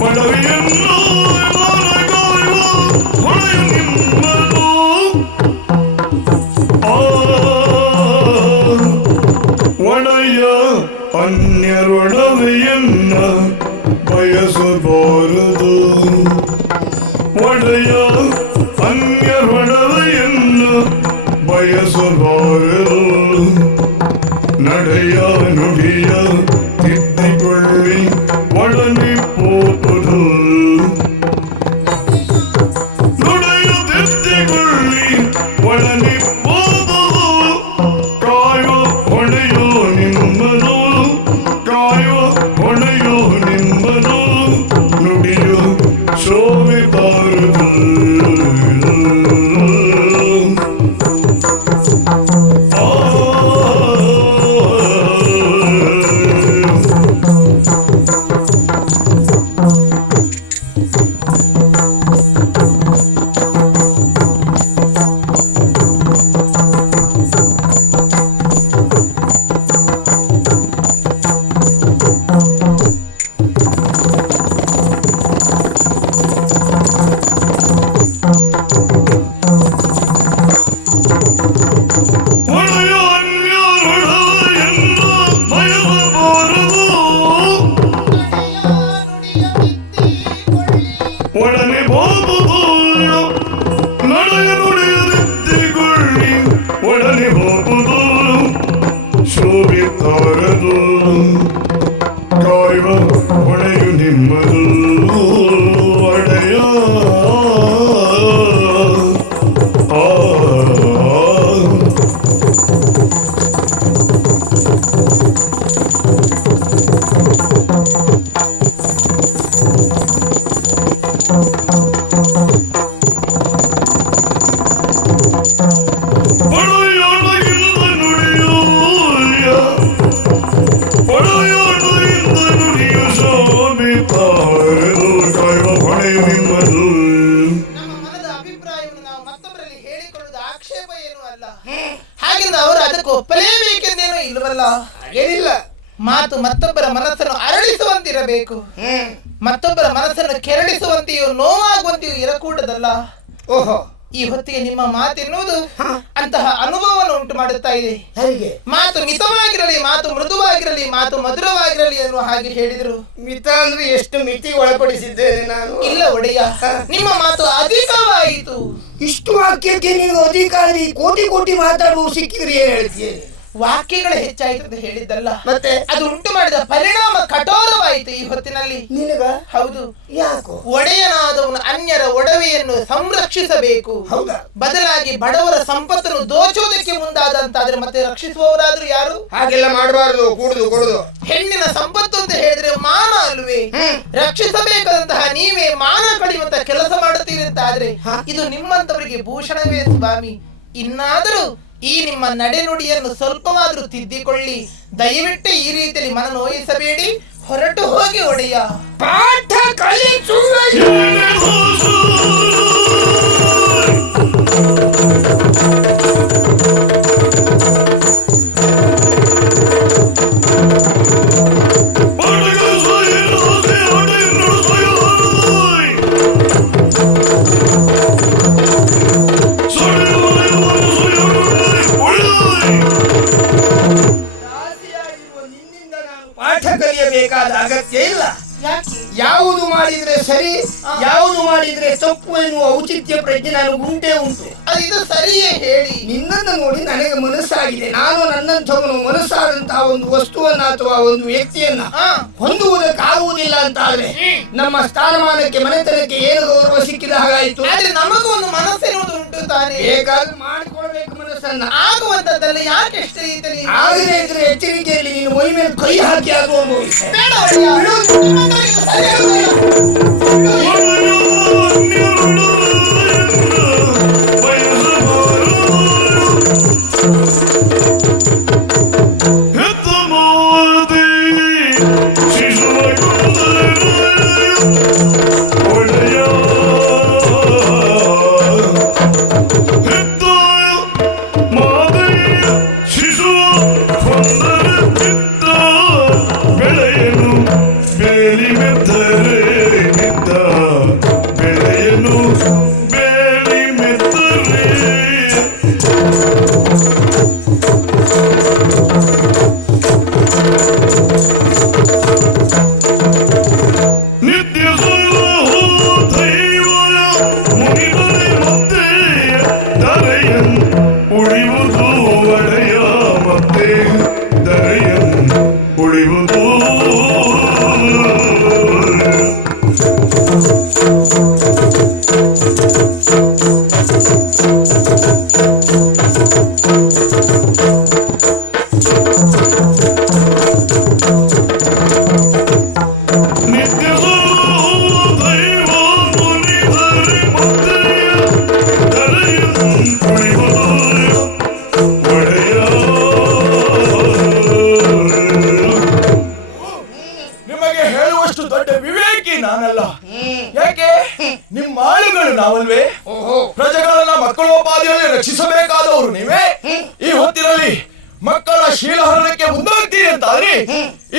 ಬಡವಿಯನ್ನು ಮಾನಕಾಯುವ ಹೊಳೆಯು ನಿಮ್ಮದು ಒಡೆಯ ಅನ್ಯರೊಡವೆಯನ್ನ ಬಯಸಬಾರದು ಒಡೆಯ ಅನ್ಯರೊಡವೆಯನ್ನ ಬಯಸಬಾರದು ನಡೆಯ ನುಡಿಯ ತಿದ್ದಿಕೊಳ್ಳಿ ಒಡನೆ ಪೋಪುದು ನುಡಿಯ ತಿದ್ದಿಕೊಳ್ಳಿ ಒಡನೆ ಪೋಪುದು ಕಾಯುವ ಹೊಣೆಯೋ ನಿಮ್ಮದು ಕಾಯುವ ಹೊಣೆಯೋ ನಿಮ್ಮದು ನುಡಿಯು ಶೋಭಿತಾರದು ಒಡೆಯ ಅನ್ಯರೊಡವೆಯನ್ನು ಬಯಸಬಾರದು ನುಡಿಯ ತಿದ್ದಿಕೊಳ್ಳಿ. ಒಡನೆ ಹೋಗುವುದು ನಡೆಯ ನುಡಿಯದಿದ್ದಿಕೊಳ್ಳಿ ಒಡನೆ ಹೋಗುವುದು ಶೋಭಿತಾರದು ಕಾಯುವ ಹೊಣೆಯು ನಿಮ್ಮದು ಒಡೆಯ ಒಡೆಯಾಳಗಿಂದ ನುಡಿಯು ಒಡೆಯಾಳಗಿಂದ ನುಡಿಯು ಶೋಭಿತಾರದು ಕಾಯುವ ಹೊಣೆಯು ನಿಮ್ಮದು ನಮ್ಮ ಮನದ ಅಭಿಪ್ರಾಯವನ್ನು ನಾವು ಮತ್ತೊಬ್ಬರಲ್ಲಿ ಹೇಳಿಕೊಳ್ಳುವುದು ಆಕ್ಷೇಪ ಏನೂ ಅಲ್ಲ. ಹಾಗೆಂದು ಅವರು ಅದಕ್ಕೆ ಒಪ್ಪಲೇಬೇಕೆಂದೇನೂ ಇಲ್ಲವಲ್ಲ. ಹಾಗೇನಿಲ್ಲ. ಮಾತು ಮತ್ತೊಬ್ಬರ ಮನಸ್ಸನ್ನು ಅರಳಿಸುವಂತಿರಬೇಕು. ಮತ್ತೊಬ್ಬರ ಮನಸ್ಸನ್ನು ಕೆರಳಿಸುವಂತೆಯೂ ನೋವಾಗುವಂತೆಯೂ ಇರಕೂಡದಲ್ಲ. ಓಹೋ, ಈ ಹೊತ್ತಿಗೆ ನಿಮ್ಮ ಮಾತೆನ್ನುವುದು ಅಂತಹ ಅನುಭವವನ್ನು ಉಂಟು ಮಾಡುತ್ತಾ ಇದೆ. ಹೇಗೆ? ಮಾತು ಮಿತವಾಗಿರಲಿ, ಮಾತು ಮೃದುವಾಗಿರಲಿ, ಮಾತು ಮಧುರವಾಗಿರಲಿ ಎನ್ನುವ ಹಾಗೆ ಹೇಳಿದರು. ಮಿತ ಅಂದ್ರೆ ಎಷ್ಟು ಮಿತಿ ಒಳಪಡಿಸಿದ್ದೇನೆ ನಾನು? ಇಲ್ಲ ಒಡೆಯ, ನಿಮ್ಮ ಮಾತು ಅಧಿಕವಾಯಿತು. ಇಷ್ಟು ವಾಕ್ಯಕ್ಕೆ ನೀವು ಅಧಿಕಾರಿ ಕೋಟಿ ಕೋಟಿ ಮಾತಾಡುವ ಸಿಕ್ಕಿದ್ರೆ ಏನ್ ಹೇಳ್ತೀಯ? ವಾಕ್ಯಗಳು ಹೆಚ್ಚಾಯಿತು ಅಂತ ಹೇಳಿದ್ದಲ್ಲ, ಮತ್ತೆ ಅದು ಉಂಟು ಮಾಡಿದ ಪರಿಣಾಮ ಕಠೋರವಾಯಿತು ಈ ಹೊತ್ತಿನಲ್ಲಿ. ನಿನಗ? ಹೌದು. ಯಾಕೋ? ಒಡೆಯನಾದವನು ಅನ್ಯರ ಒಡವೆಯನ್ನು ಸಂರಕ್ಷಿಸಬೇಕು, ಹೌದಾ? ಬದಲಾಗಿ ಬಡವರ ಸಂಪತ್ತನ್ನು ದೋಚುವುದಕ್ಕೆ ಮುಂದಾದಂತಾದ್ರೆ ಮತ್ತೆ ರಕ್ಷಿಸುವವರಾದ್ರೂ ಯಾರು? ಹಾಗೆಲ್ಲ ಮಾಡಬಾರದು. ಕೂಡುದು ಕೊಡುದು. ಹೆಣ್ಣಿನ ಸಂಪತ್ತು ಅಂತ ಹೇಳಿದ್ರೆ ಮಾನ ಅಲ್ವೇ? ರಕ್ಷಿಸಬೇಕಾದಂತಹ ನೀವೇ ಮಾನ ಕಡಿಯುವಂತ ಕೆಲಸ ಮಾಡುತ್ತೀರಿ ಅಂತಾದ್ರೆ ಇದು ನಿಮ್ಮಂತವರಿಗೆ ಭೂಷಣವೇ ಸ್ವಾಮಿ. ಇನ್ನಾದರೂ ಈ ನಿಮ್ಮ ನಡೆನುಡಿಯನ್ನು ಸ್ವಲ್ಪವಾದ್ರೂ ತಿದ್ದಿಕೊಳ್ಳಿ. ದಯವಿಟ್ಟು ಈ ರೀತಿಯಲ್ಲಿ ಮನ ನೋಯಿಸಬೇಡಿ. ಹೊರಟು ಹೋಗಿ ಒಡೆಯ. ಪಾಠ ಕಲಿಸುವ ನನಗೆ ಉಂಟೇ ಉಂಟು. ಇದು ಸರಿಯೇ ಹೇಳಿ. ನಿನ್ನನ್ನು ನೋಡಿ ನನಗೆ ಮನಸ್ಸಾಗಿದೆ. ನಾನು ನನ್ನಂಥವನು ಮನಸ್ಸಾದಂತಹ ಒಂದು ವಸ್ತುವನ್ನ ಅಥವಾ ಒಂದು ವ್ಯಕ್ತಿಯನ್ನ ಹೊಂದುವುದಕ್ಕಾಗುವುದಿಲ್ಲ ಅಂತ ಆದ್ರೆ ನಮ್ಮ ಸ್ಥಾನಮಾನಕ್ಕೆ ಮನೆತನಕ್ಕೆ ಏನು ಗೌರವ ಸಿಕ್ಕಿದ ಹಾಗಾಯ್ತು. ಆದ್ರೆ ನಮಗೂ ಒಂದು ಮನಸ್ಸಿರುವುದು ಉಂಟು ತಾನೆ. ಬೇಕಾದ್ರೆ ಮಾಡಿಕೊಳ್ಬೇಕು ಮನಸ್ಸನ್ನ. ಆಗುವಂತದ್ದಲ್ಲ ಯಾಕೆ ಎಷ್ಟು ರೀತಿ ಆಗದೇ ಇದ್ರೆ ಎಚ್ಚರಿಕೆಯಲ್ಲಿ ನೀನು ಮೈ ಮೇಲೆ ಕೈ ಹಾಕಿ ಆಗುವ ಬೇಡ ಒಡೆಯ. ನಿಮ್ಮಂತವರಿಗೆ ಸರಿ ರಕ್ಷಿಸಬೇಕಾದವರು ನೀವೇ. ಈ ಹೊತ್ತಿನಲ್ಲಿ ಮಕ್ಕಳ ಶೀಲಹರಣಕ್ಕೆ ಮುಂದಾಗ್ತೀರಿ ಅಂತಾದ್ರೆ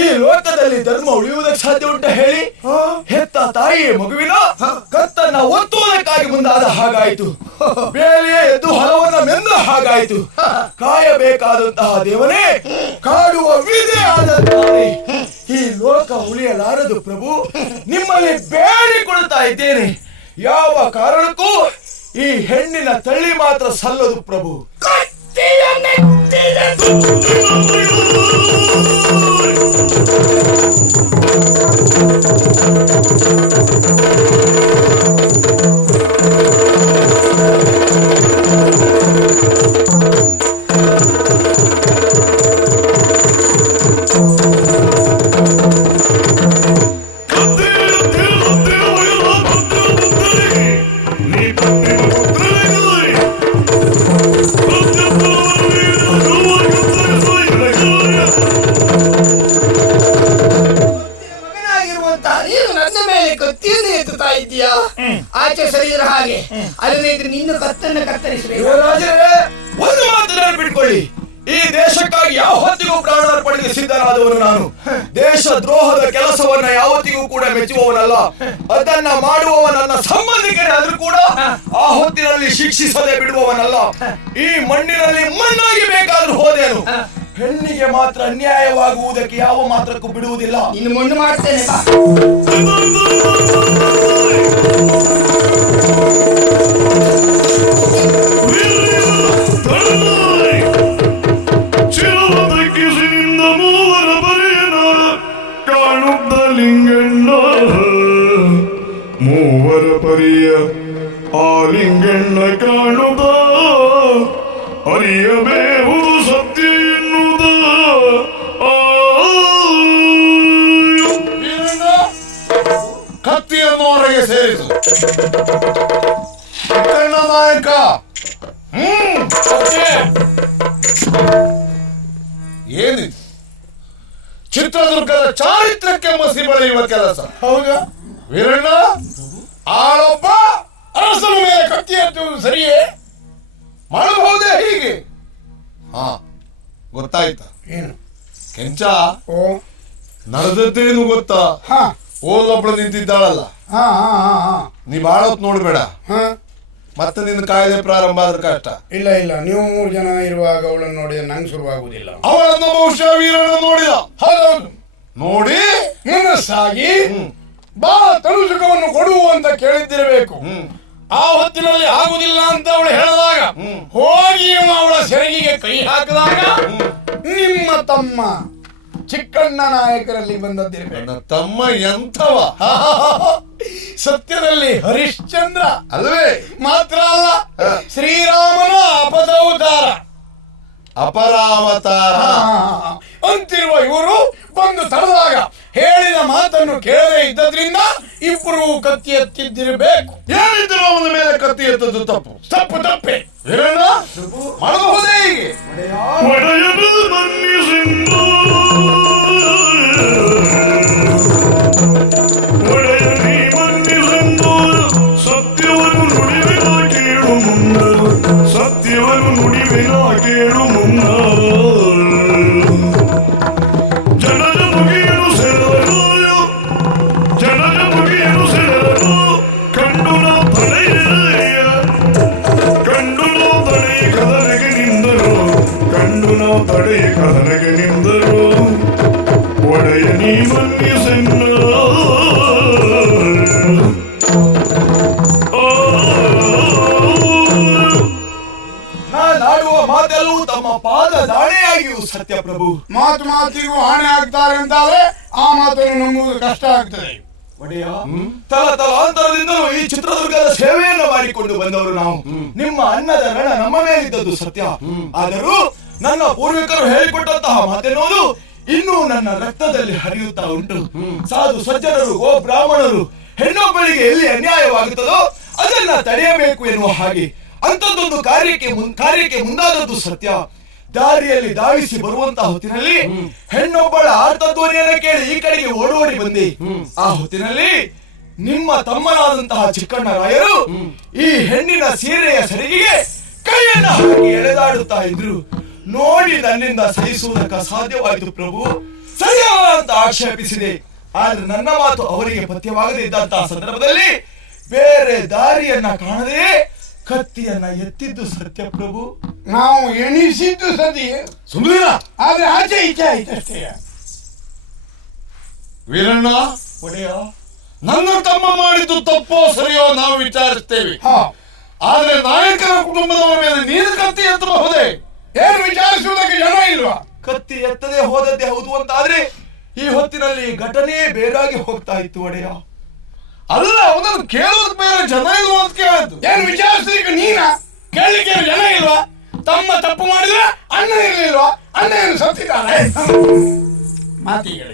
ಈ ಲೋಕದಲ್ಲಿ ಧರ್ಮ ಉಳಿಯುವುದಕ್ಕೆ ಸಾಧ್ಯ ಉಂಟ ಹೇಳಿ? ಹೆತ್ತ ತಾಯಿಯ ಮಗುವಿನ ಕತ್ತನ್ನ ಒತ್ತುವುದಕ್ಕಾಗಿ ಮುಂದಾದ ಹಾಗಾಯಿತು. ಬೇರೆಯೇ ಎದ್ದು ಹಲವನ್ನ ಮೆಂದ ಹಾಗಾಯಿತು. ಕಾಯಬೇಕಾದಂತಹ ದೇವನೇ ಕಾಡುವ ವಿಧೆ ಆದಂತಾನೆ ಈ ಲೋಕ ಉಳಿಯಲಾರದು ಪ್ರಭು. ನಿಮ್ಮಲ್ಲಿ ಬೇಡಿಕೊಳ್ತಾ ಇದ್ದೇನೆ, ಯಾವ ಕಾರಣಕ್ಕೂ ಈ ಹೆಣ್ಣಿನ ತಳ್ಳಿ ಮಾತ್ರ ಸಲ್ಲದು ಪ್ರಭು. ಆಚೆ ಸರಿಯರ ಹಾಗೆ ಅಲ್ಲದೆ ಇದ್ರೆ ನಿನ್ನ ಕತ್ತನ್ನ ಕತ್ತರಿಸಬೇಕು. ಒಂದು ಮಾತು ಬಿಟ್ಕೊಳ್ಳಿ, ಈ ದೇಶಕ್ಕಾಗಿ ಯಾವ ಹೊತ್ತಿಗೂ ಪ್ರಾಣಾರ್ಪಣೆಗೆ ಸಿದ್ಧನಾದವನು ನಾನು. ದೇಶ ದ್ರೋಹದ ಕೆಲಸವನ್ನ ಯಾವತ್ತಿಗೂ ಕೂಡ ಮೆಚ್ಚುವವನಲ್ಲ. ಅದನ್ನ ಮಾಡುವವ ನನ್ನ ಸಂಬಂಧಿಕರಾದ್ರೂ ಕೂಡ ಆ ಹೊತ್ತಿನಲ್ಲಿ ಶಿಕ್ಷಿಸದೆ ಬಿಡುವವನಲ್ಲ. ಈ ಮಣ್ಣಿನಲ್ಲಿ ಮಣ್ಣಾಗಿ ಬೇಕಾದ್ರೂ ಹೋದೇನು, ಹೆಣ್ಣಿಗೆ ಮಾತ್ರ ಅನ್ಯಾಯವಾಗುವುದಕ್ಕೆ ಯಾವ ಮಾತ್ರಕ್ಕೂ ಬಿಡುವುದಿಲ್ಲ. ಇನ್ನು ಮಣ್ಣು ಮಾಡ್ತೇನೆ. ಲಿಂಗಣ್ಣ ಮೂವರ ಪರಿಯ ಆ ಲಿಂಗಣ್ಣ ಕಾಣುದ ಅರಿಯಬೇವುದು ಸತ್ಯ ಎನ್ನುವುದ. ಕತ್ತಿಯನ್ನು ಹೊರಗೆ ಸೇರಿಸು ನಾಯಕ. ಏನಿದೆ ಚಿತ್ರದುರ್ಗದ ಚಾರಿತ್ರಕ್ಕೆ ಮಸಿ ಬಳಿಯುವ ಕೆಲಸ? ಹೌದಾ ವೀರಣ್ಣ, ಆಳೊಬ್ಬ ಅರಸನ ಮೇಲೆ ಕತ್ತಿ ಎತ್ತುವುದು ಸರಿಯೇ? ಮಾಡಬಹುದೇ ಹೀಗೆ? ಹಾ, ಗೊತ್ತಾಯ್ತಾ? ಏನು ಕೆಂಚ, ಓ ನಡೆದದ್ದೇನು ಗೊತ್ತಾ? ಓದೊಬ್ಳು ನಿಂತಿದ್ದಾಳಲ್ಲ, ನೀ ಬಾಳ ಹೊತ್ತು ನೋಡ್ಬೇಡ. ಮತ್ತೆ ನಿನ್ನ ಕಾಯಿಲೆ ಪ್ರಾರಂಭ ಆದ್ರೆ ಕಷ್ಟ. ಇಲ್ಲ ಇಲ್ಲ, ನೀವು 3 ಜನ ಇರುವಾಗ ಅವಳನ್ನು ನೋಡಿದ್ರೆ ನಂಗೆ ಶುರುವಾಗುವುದಿಲ್ಲ. ಅವಳನ್ನು ಬಹುಶಃ ವೀರಣ್ಣ ನೋಡಿದ. ಹೌದೌದು, ನೋಡಿ ಮನಸ್ಸಾಗಿ ಬಾ ತನುಸುಕವನ್ನು ಕೊಡುವು ಅಂತ ಕೇಳಿದ್ದಿರಬೇಕು. ಆ ಹೊತ್ತಿನಲ್ಲಿ ಆಗುದಿಲ್ಲ ಅಂತ ಅವಳು ಹೇಳಿದಾಗ ಹೋಗಿ ಅವಳ ಸೆರಗಿಗೆ ಕೈ ಹಾಕಿದಾಗ ನಿಮ್ಮ ತಮ್ಮ ಚಿಕ್ಕಣ್ಣ ನಾಯಕರಲ್ಲಿ ಬಂದದ್ದಿರಬೇಕು. ನನ್ನ ತಮ್ಮ ಎಂಥವ? ಸತ್ಯದಲ್ಲಿ ಹರಿಶ್ಚಂದ್ರ ಅಲ್ವೇ? ಮಾತ್ರ ಅಲ್ಲ, ಶ್ರೀರಾಮನ ಅಪದವತಾರ ಅಪರಾವತಾರ ಅಂತಿರುವ ಇವರು ಬಂದು ತಡೆದಾಗ ಹೇಳಿದ ಮಾತನ್ನು ಕೇಳದೇ ಇದ್ದದ್ರಿಂದ ಇಬ್ಬರು ಕತ್ತಿ ಎತ್ತಿದ್ದಿರಬೇಕು. ಏನಿದ್ರು ಅವನ ಮೇಲೆ ಕತ್ತಿ ಎತ್ತದ್ದು ತಪ್ಪೆ. ವೀರಣ್ಣ ಮಾಡಬಹುದೇ ಹೀಗೆ? ಒಡೆಯನು ಮನ್ನಿಸಿದ್ದು ಒಡೆಯನಿ ಮನ್ನಿಸೆಂದು ಸತ್ಯವನ್ನು ನುಡಿವೆನ ಕೇಳು ಮುಂದ ಸತ್ಯವನ್ನು ನುಡಿವೆನ ಕೇಳು ಮುಂದ ಜನರ ಮುಗಿಯಲು ಸೆಳೆದನು ಜನರ ಮುಗಿಯಲು ಸೆಳೆದನು ಕಂಡು ನಾ ತಡೆಯ ಕಂಡು ನಾವು ತಡೆಯ ಕದನೆಗೆ ನಿಂದರು ಕಂಡು ನಾವು ತಡೆಯ ಕದನೆಗೆ ನಿಂದರು ಒಡೆಯ ನೀ ಮನ್ನಿಸೆನ್ನ ನಾಡುವ ಮಾತೆಲ್ಲೂ ತಮ್ಮ ಪಾದ ದಾಣೆಯಾಗಿಯೂ ಸತ್ಯ ಪ್ರಭು. ಮಾತಿಗೂ ಆಣೆ ಆಗ್ತಾರೆ ಅಂತಾದ್ರೆ ಆ ಮಾತನ್ನು ನಂಬುವುದು ಕಷ್ಟ ಆಗ್ತದೆ. ಒಡೆಯ, ತಲಾಂತರದಿಂದಲೂ ಈ ಚಿತ್ರದುರ್ಗದ ಸೇವೆಯನ್ನು ಮಾಡಿಕೊಂಡು ಬಂದವರು ನಾವು. ನಿಮ್ಮ ಅನ್ನದ ರಣ ನಮ್ಮ ಮೇಲಿದ್ದದ್ದು ಸತ್ಯ. ಆದರೂ ನನ್ನ ಪೂರ್ವಿಕರು ಹೇಳಿಕೊಟ್ಟಂತಹ ಮಾತೆನ್ನುವುದು ಇನ್ನೂ ನನ್ನ ರಕ್ತದಲ್ಲಿ ಹರಿಯುತ್ತಾ ಉಂಟು. ಸಾಧು ಸಜ್ಜನರು ಗೋ ಬ್ರಾಹ್ಮಣರು ಹೆಣ್ಣೊಬ್ಬಳಿಗೆ ಎಲ್ಲಿ ಅನ್ಯಾಯವಾಗುತ್ತದೋ ಅದನ್ನ ತಡೆಯಬೇಕು ಎನ್ನುವ ಹಾಗೆ ಅಂಥದ್ದೊಂದು ಕಾರ್ಯಕ್ಕೆ ಮುಂದಾದದ್ದು ಸತ್ಯ. ದಾರಿಯಲ್ಲಿ ಧಾವಿಸಿ ಬರುವಂತಹ ಹೊತ್ತಿನಲ್ಲಿ ಹೆಣ್ಣೊಬ್ಬಳ ಆರ್ತಧ್ವನಿಯನ್ನು ಕೇಳಿ ಈ ಕಡೆಗೆ ಓಡೋಡಿ ಬಂದೆ. ಆ ಹೊತ್ತಿನಲ್ಲಿ ನಿಮ್ಮ ತಮ್ಮನಾದಂತಹ ಚಿಕ್ಕಣ್ಣ ರಾಯರು ಈ ಹೆಣ್ಣಿನ ಸೀರೆಯ ಸೆರಗಿಗೆ ಕೈಯನ್ನು ಹಾಕಿ ಎಳೆದಾಡುತ್ತಾ ಇದ್ರು. ನೋಡಿ ನನ್ನಿಂದ ಸಹಿಸುವುದಕ್ಕೆ ಸಾಧ್ಯವಾಯಿತು ಪ್ರಭು. ಸರಿಯಲ್ಲ ಅಂತ ಆಕ್ಷೇಪಿಸಿದೆ. ಆದ್ರೆ ನನ್ನ ಮಾತು ಅವರಿಗೆ ಪಥ್ಯವಾಗದೇ ಇದ್ದಂತಹ ಸಂದರ್ಭದಲ್ಲಿ ಬೇರೆ ದಾರಿಯನ್ನ ಕಾಣದೆ ಕತ್ತಿಯನ್ನ ಎತ್ತಿದ್ದು ಸತ್ಯ ಪ್ರಭು. ನಾವು ಎಣಿಸಿದ್ದು ಸದಿ, ಸುಮ್ಮನಿರ. ಆದ್ರೆ ಆಚೆ ಈಚೆ ಆಯ್ತಷ್ಟೇ. ವೀರಣ್ಣ, ಒಡೆಯ, ನನ್ನ ತಮ್ಮ ಮಾಡಿದ್ದು ತಪ್ಪೋ ಸರಿಯೋ ನಾವು ವಿಚಾರಿಸ್ತೇವೆ. ಹಾ, ಆದ್ರೆ ನಾಯಕರ ಕುಟುಂಬದವರ ಮೇಲೆ ನೀನು ಕತ್ತಿ ಎತ್ತಬಹುದೇ? ಏನು ವಿಚಾರಿಸುವುದಕ್ಕೆ ಜನ ಇಲ್ವಾ? ಕತ್ತಿ ಎತ್ತದೇ ಹೋದದ್ದೇ ಹೌದು ಅಂತಾದ್ರೆ ಈ ಹೊತ್ತಿನಲ್ಲಿ ಘಟನೆ ಬೇರಾಗಿ ಹೋಗ್ತಾ ಇತ್ತು ಒಡೆಯ. ಅಲ್ಲ, ಅವನನ್ನು ಕೇಳೋದಕ್ಕೆ ಬೇರೆ ಜನ ಇಲ್ವಾ ಅಂತ ಕೇಳಿದ್ದು. ಏನು ವಿಚಾರಿಸ್ಲಿಕ್ಕೆ ನೀನ ಕೇಳಲಿಕ್ಕೆ ಜನ ಇಲ್ವಾ? ತಮ್ಮ ತಪ್ಪು ಮಾಡಿದ್ರೆ ಅಣ್ಣ ಇರ್ಲಿಲ್ವಾ? ಅಣ್ಣ ಏನು ಸತ್ತಿದ್ದಾರೆ? ಮಾತಿಗೆ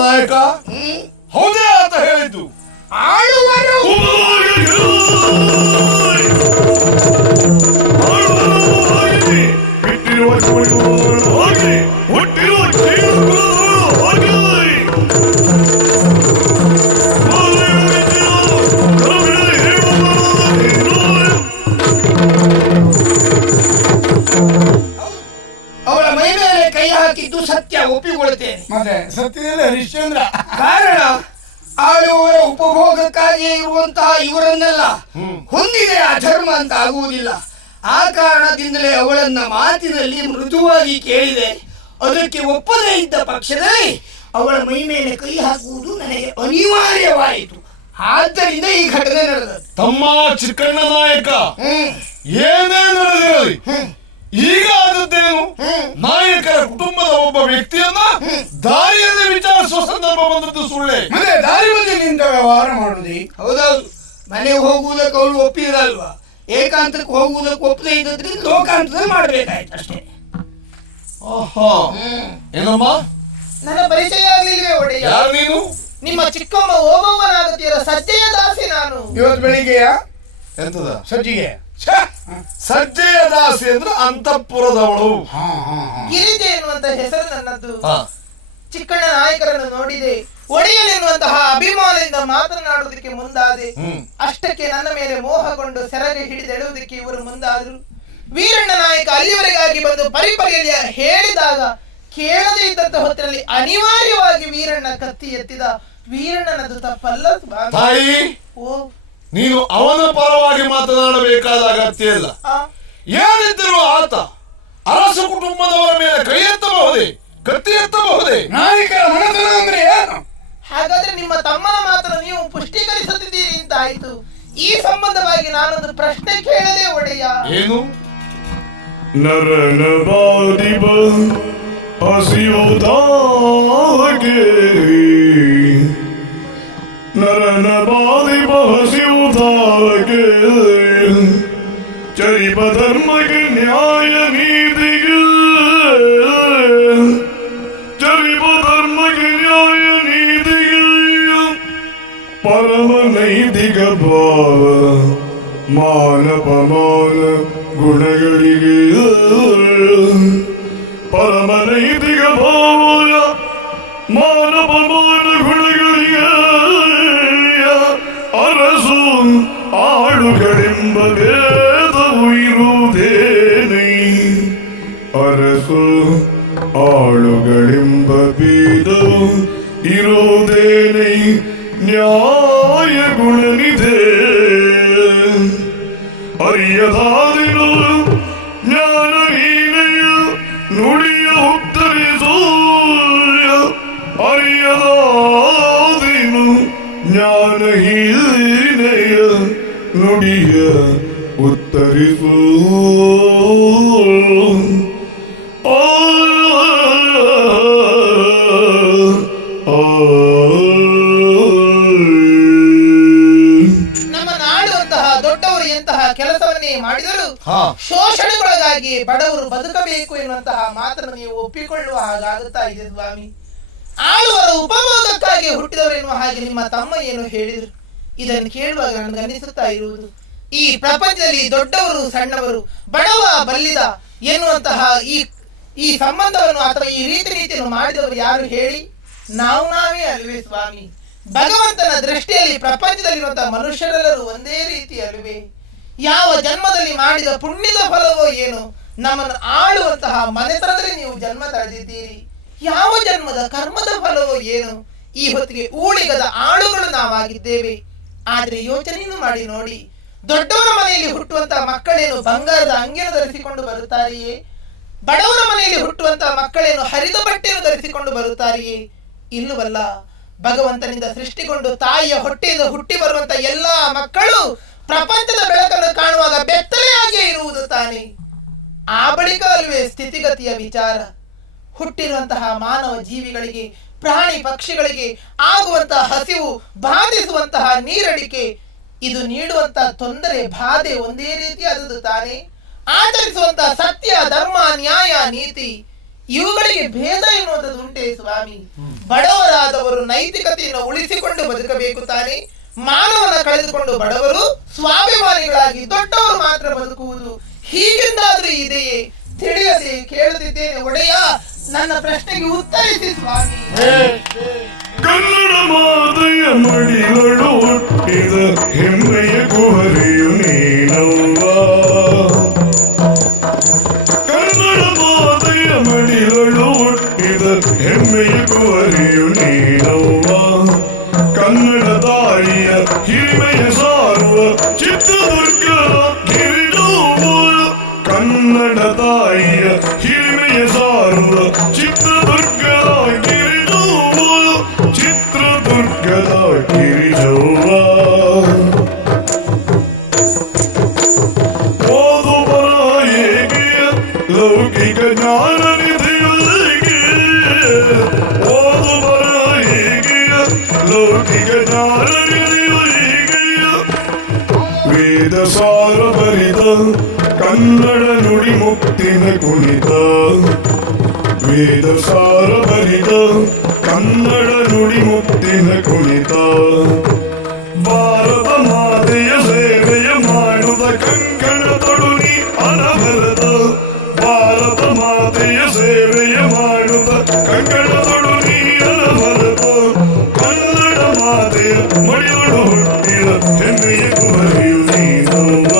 ನಾಯಕ ಹೌದೇ ಆತ ಹೇಳಿದ್ದು. ಆಳುವರು ಬಿಟ್ಟಿರುವ ಹಾಗೆ ಹುಟ್ಟಿರುವ ಹಾಗೆ ಅವಳ ಮೈ ಮೇಲೆ ಕೈ ಹಾಕಿದ್ದು ಸತ್ಯ, ಒಪ್ಪಿಕೊಳ್ಳುತ್ತೇನೆ. ಮತ್ತೆ ಸತ್ಯದಲ್ಲಿ ಹರಿಶ್ಚಂದ್ರ. ಕಾರಣ ಆಳುವವರ ಉಪಭೋಗಕ್ಕಾಗಿಯೇ ಇರುವಂತಹ ಇವರನ್ನೆಲ್ಲ ಹೊಂದಿದೆ ಅಧರ್ಮ ಅಂತ ಆಗುವುದಿಲ್ಲ. ಆ ಕಾರಣದಿಂದಲೇ ಅವಳನ್ನ ಮಾತಿನಲ್ಲಿ ಮೃದುವಾಗಿ ಕೇಳಿದೆ. ಅದಕ್ಕೆ ಒಪ್ಪದೇ ಇದ್ದ ಪಕ್ಷದಲ್ಲಿ ಅವಳ ಮೈ ಮೇಲೆ ಕೈ ಹಾಕುವುದು ನನಗೆ ಅನಿವಾರ್ಯವಾಯಿತು. ಆದ್ದರಿಂದ ಈ ಘಟನೆ ನಡೆದದ್ದು. ತಮ್ಮ ಚಿಕ್ಕಣ್ಣ ನಾಯಕ, ಏನೇ ನಡೆದಿರಲಿ ಈಗ ಆದದ್ದೇನು? ನಾಯಕರ ಕುಟುಂಬದ ಒಬ್ಬ ವ್ಯಕ್ತಿಯನ್ನ ದಾರಿಯಲ್ಲಿ ವಿಚಾರಿಸುವ ಸಂದರ್ಭ ಬಂದದ್ದು ಸುಳ್ಳೆ. ಮತ್ತೆ ದಾರಿ ಮಧ್ಯೆ ನಿಂತ ವ್ಯವಹಾರ ಮಾಡುದಿ? ಹೌದೌದು, ಮನೆಗೆ ಹೋಗುವುದಕ್ಕೆ ಅವಳು ಒಪ್ಪಿರಲ್ವಾ? ಏಕಾಂತಕ್ಕೆ ಹೋಗುವುದಕ್ಕೆ ಒಪ್ಪದೇ ಇದ್ದದ್ರಿಂದ ಲೋಕಾಂತದಲ್ಲಿ ಮಾಡಬೇಕಾಯ್ತು ಅಷ್ಟೇ. ಆಹಾ, ಏನಮ್ಮ ನನ್ನ ಪರಿಚಯ ಆಗ್ಲಿಲ್ವೇ ಒಡೆಯ? ಯಾರು ನೀನು? ನಿಮ್ಮ ಚಿಕ್ಕಮ್ಮ ಓಬವ್ವನಾಗುತ್ತೀರ ಸಜ್ಜೆಯ ದಾಸಿ ನಾನು. ಇವತ್ತು ಬೆಳಿಗ್ಗೆಯ ಎಂತದ ಸಜ್ಜಿಗೆ ಸಜ್ಜೆಯ ದಾಸಿ ಅಂದ್ರೆ ಅಂತಃಪುರದವಳು. ಗಿರಿಜೆ ಎನ್ನುವಂತ ಹೆಸರು ನನ್ನದು. ಹಾ. ಚಿಕ್ಕಣ್ಣ ನಾಯಕರನ್ನು ನೋಡಿದೆ, ಒಡೆಯನೆನ್ನುವಂತಹ ಅಭಿಮಾನದಿಂದ ಮಾತನಾಡುವುದಕ್ಕೆ ಮುಂದಾದೆ. ಅಷ್ಟಕ್ಕೆ ನನ್ನ ಮೇಲೆ ಮೋಹಗೊಂಡು ಸೆರಗೆ ಹಿಡಿದೆಡುವುದಕ್ಕೆ ಇವರು ಮುಂದಾದರು. ವೀರಣ್ಣ ನಾಯಕ ಅಲ್ಲಿವರೆಗಾಗಿ ಬಂದು ಪರಿಪರಿಯಲ್ಲಿ ಹೇಳಿದಾಗ ಕೇಳದೇ ಇದ್ದಂತ ಹೊತ್ತಿನಲ್ಲಿ ಅನಿವಾರ್ಯವಾಗಿ ವೀರಣ್ಣ ಕತ್ತಿ ಎತ್ತಿದ. ವೀರಣ್ಣನದು ತಪ್ಪಲ್ಲ ತಾಯಿ, ಓ, ನೀನು ಅವನ ಪರವಾಗಿ ಮಾತನಾಡಬೇಕಾದ ಅಗತ್ಯ ಇಲ್ಲ. ಏನಿದ್ದರೂ ಆತ ಅರಸ ಕುಟುಂಬದವರ ಮೇಲೆ ಕೈ ಎತ್ತಬಹುದೇ, ಕತ್ತಿ ಎತ್ತಬಹುದೇ? ನಾಯಕರ ಮನತನ ಅಂದ್ರೆ ಏನು? ಹಾಗಾದ್ರೆ ನಿಮ್ಮ ತಮ್ಮನ ಮಾತನ್ನು ನೀವು ಪುಷ್ಟೀಕರಿಸುತ್ತಿದ್ದೀರಿ ಅಂತ ಆಯ್ತು. ಈ ಸಂಬಂಧವಾಗಿ ನಾನೊಂದು ಪ್ರಶ್ನೆ ಕೇಳದೆ ಒಡೆಯ. ಏನು? ನರನ ಬಾದಿಬ ಹಸಿಯುವುದಾಗೆ, ನರನ ಬಾದಿಬ ಹಸಿಯುವುದಾಗೆ, ಚರಿಪ ಧರ್ಮಗೆ ನ್ಯಾಯ ನೀತಿಗೆ, ಚರಿಪ ಧರ್ಮಗೆ ನ್ಯಾಯ ನೀತಿಗೆ, ಪರಮ ನೈತಿಕ ಭಾವ ಮಾನಪಮಾನ ಗುಣಗಳಿಗೆ, ಪರಮ ನೈತಿಕ ಭಾವ ಮಾನಪಮಾನ ಗುಣಗಳಿಗೆ ಅರಸು ಆಳುಗಳೆಂಬ ಭೇದವು ಇರುವುದೇನೈ, ಅರಸು ಆಳುಗಳೆಂಬ ಭೇದವು ಇರುವುದೇನೈ, ನ್ಯಾಯ ಗುಣನಿದೆ ಅರಿಯದಾದಿನು ಜ್ಞಾನಹೀನೆಯ ನುಡಿಯ ಉತ್ತರಿಸು, ಅರಿಯದಾದಿನು ಜ್ಞಾನಹೀನೆಯ ನುಡಿಯ ಉತ್ತರಿಸು. ನಮ್ಮ ನಾಡು ಅಂತಹ ದೊಡ್ಡವರು ಎಂತಹ ಕೆಲಸವನ್ನೇ ಮಾಡಿದರು ಹಾ. ಶೋಷಣೆಗೊಳಗಾಗಿ ಬಡವರು ಬದುಕಬೇಕು ಎನ್ನುವಂತಹ ಮಾತನ್ನು ನೀವು ಒಪ್ಪಿಕೊಳ್ಳುವ ಹಾಗಾಗುತ್ತಾ ಇದೆ ಸ್ವಾಮಿ. ಆಳುವರ ಉಪಭೋಗಕ್ಕಾಗಿ ಹುಟ್ಟಿದವರು ಎನ್ನುವ ಹಾಗೆ ನಿಮ್ಮ ತಮ್ಮ ಏನು ಹೇಳಿದರು. ಇದನ್ನು ಕೇಳುವಾಗ ನನಗೆ ಅನಿಸುತ್ತಾ ಇರುವುದು, ಈ ಪ್ರಪಂಚದಲ್ಲಿ ದೊಡ್ಡವರು ಸಣ್ಣವರು ಬಡವ ಬಲ್ಲಿದ ಎನ್ನುವಂತಹ ಈ ಸಂಬಂಧವನ್ನು ಅಥವಾ ಈ ರೀತಿಯನ್ನು ಮಾಡಿದವರು ಯಾರು ಹೇಳಿ? ನಾವೇ ಅಲ್ವೇ ಸ್ವಾಮಿ? ಭಗವಂತನ ದೃಷ್ಟಿಯಲ್ಲಿ ಪ್ರಪಂಚದಲ್ಲಿರುವಂತಹ ಮನುಷ್ಯರೆಲ್ಲರೂ ಒಂದೇ ರೀತಿ ಅಲ್ವೇ? ಯಾವ ಜನ್ಮದಲ್ಲಿ ಮಾಡಿದ ಪುಣ್ಯದ ಫಲವೋ ಏನು, ನಮ್ಮನ್ನು ಆಳುವಂತಹ ಮನೆತನದಲ್ಲಿ ನೀವು ಜನ್ಮ ತಳೆದಿದ್ದೀರಿ. ಯಾವ ಜನ್ಮದ ಕರ್ಮದ ಫಲವೋ ಏನು, ಈ ಹೊತ್ತಿಗೆ ಊಳಿಗದ ಆಳುಗಳು ನಾವಾಗಿದ್ದೇವೆ. ಆದ್ರೆ ಯೋಚನೆಯನ್ನು ಮಾಡಿ ನೋಡಿ, ದೊಡ್ಡವರ ಮನೆಯಲ್ಲಿ ಹುಟ್ಟುವಂತಹ ಮಕ್ಕಳೇನು ಬಂಗಾರದ ಅಂಗಿಯನ್ನು ಧರಿಸಿಕೊಂಡು ಬರುತ್ತಾರೆಯೇ? ಬಡವರ ಮನೆಯಲ್ಲಿ ಹುಟ್ಟುವಂತಹ ಮಕ್ಕಳೇನು ಹರಿದ ಬಟ್ಟೆಯನ್ನು ಧರಿಸಿಕೊಂಡು ಬರುತ್ತಾರೆಯೇ? ಇಲ್ಲವಲ್ಲ. ಭಗವಂತನಿಂದ ಸೃಷ್ಟಿಗೊಂಡು ತಾಯಿಯ ಹೊಟ್ಟೆಯಿಂದ ಹುಟ್ಟಿ ಬರುವಂತಹ ಎಲ್ಲಾ ಮಕ್ಕಳು ಪ್ರಪಂಚದ ಬೆಳಕನ್ನು ಕಾಣುವಾಗ ಬೆತ್ತಲೆಯಾಗಿಯೇ ಇರುವುದು ತಾನೆ. ಆ ಬಳಿಕ ಅಲ್ವೇ ಸ್ಥಿತಿಗತಿಯ ವಿಚಾರ. ಹುಟ್ಟಿರುವಂತಹ ಮಾನವ ಜೀವಿಗಳಿಗೆ, ಪ್ರಾಣಿ ಪಕ್ಷಿಗಳಿಗೆ ಆಗುವಂತಹ ಹಸಿವು, ಬಾಧಿಸುವಂತಹ ನೀರಡಿಕೆ, ಇದು ನೀಡುವಂತಹ ತೊಂದರೆ ಬಾಧೆ ಒಂದೇ ರೀತಿಯಾದದ್ದು ತಾನೆ. ಆಚರಿಸುವಂತಹ ಸತ್ಯ, ಧರ್ಮ, ನ್ಯಾಯ, ನೀತಿ ಇವುಗಳಿಗೆ ಭೇದ ಎನ್ನುವಂಥದ್ದು ಉಂಟೆ ಸ್ವಾಮಿ? ಬಡವರಾದವರು ನೈತಿಕತೆಯನ್ನು ಉಳಿಸಿಕೊಂಡು ಬದುಕಬೇಕು ತಾನೆ. ಮಾನವನ ಕಳೆದುಕೊಂಡು ಬಡವರು ಸ್ವಾಭಿಮಾನಿಗಳಾಗಿ ದೊಡ್ಡವರು ಮಾತ್ರ ಬದುಕುವುದು ಹೀಗೆಂದಾದ್ರೂ ಇದೆಯೇ? ತಿಳಿಯದೆ ಕೇಳುತ್ತಿದ್ದೇನೆ ಒಡೆಯ, ನನ್ನ ಪ್ರಶ್ನೆಗೆ ಉತ್ತರಿಸಿ ಸ್ವಾಮಿ. ಕನ್ನಡ ಮಾತೆಯ ಮಡಿಗಳು ಹುಟ್ಟಿದ ಹೆಮ್ಮೆಯ ಕುವರಿಯು ನೀನವ್ವ, ಕನ್ನಡ ಮಾತೆಯ ಮಡಿಗಳು ಹುಟ್ಟಿದ ಹೆಮ್ಮೆಯ ಕುವರಿಯು ನೀನವ್ವ, ಕನ್ನಡ ತಾಯಿಯ ಹಿರಿಮೆಯ ಸಾರುವ ಚಿತ್ರದುರ್ಗದ ಗಿರಿಜವ್ವ, ಕನ್ನಡ ತಾಯಿಯ ಹಿರಿಮೆಯ ಸಾರುವ ಚಿತ್ರದುರ್ಗದ ಗಿರಿಜವ್ವ, ಚಿತ್ರದುರ್ಗದ ಗಿರಿಜವ್ವ. ಓದು ಬರ ಹೇಗೆ ಲೌಕಿಕ ಜ್ಞಾನ ನಿಧಿಯೊಳಗೆ, ಓದು ಬರ ಹೇಗೆ ಲೌಕಿಕ ಜ್ಞಾನ ನಿಧಿಯೊಳಗೆ, ವೇದ ಸಾರ ಬರಿದ ಕನ್ನಡ ನುಡಿ ಮುಕ್ತಿನ ಕುಣಿತ, ವೇದ ಸಾರ ಬರಿದ ಕನ್ನಡ ನುಡಿ ಮುಕ್ತಿನ ಕುಣಿತ, ಭಾರತ ಮಾತೆಯ ಸೇವೆಯ ಮಾಡುವ ಕಂಕಣ ತೊಡುನಿ ಅನವರತ, ಭಾರತ ಮಾತೆಯ ಸೇವೆಯ ಮಾಡುವ ಕಂಕಣ ತೊಡುನಿ ಅನವರತ, ಕನ್ನಡ ಮಾತೆಯ ಮಡಿಯೊಳು ಹುಟ್ಟಿದ ಹೆಮ್ಮೆಯ ಕುವರಿಯು ನೀನವ್ವ,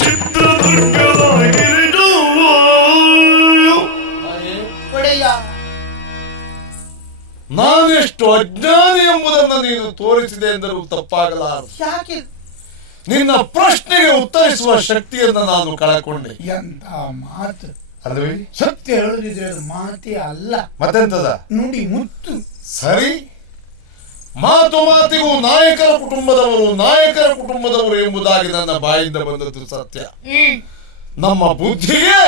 ಚಿತ್ರದುರ್ಗದ ಗಿರಿಜವ್ವ. ಒಡೆಯ, ನಾನೆಷ್ಟು ಅಜ್ಞಾನಿ ಎಂಬುದನ್ನು ನೀನು ತೋರಿಸಿದೆ ಎಂದರೂ ತಪ್ಪಾಗಲಾರದು. ಯಾಕೆ? ನಿನ್ನ ಪ್ರಶ್ನೆಗೆ ಉತ್ತರಿಸುವ ಶಕ್ತಿಯನ್ನು ನಾನು ಕಳಕೊಂಡೆ. ಎಂತ ಮಾತು! ಅಲ್ವೇ? ಸತ್ಯ ಹೇಳುದಿದ್ರೆ ಅದು ಮಾತೇ ಅಲ್ಲ, ಮತ್ತೆಂತದ? ನುಡಿ ಮುತ್ತು. ಸರಿ, ಮಾತು ಮಾತಿಗೂ ನಾಯಕರ ಕುಟುಂಬದವರು ಎಂಬುದಾಗಿ ನನ್ನ ಬಾಯಿಂದ ಬಂದದ್ದು ಸತ್ಯ. ನಮ್ಮ ಬುದ್ಧಿಗೆ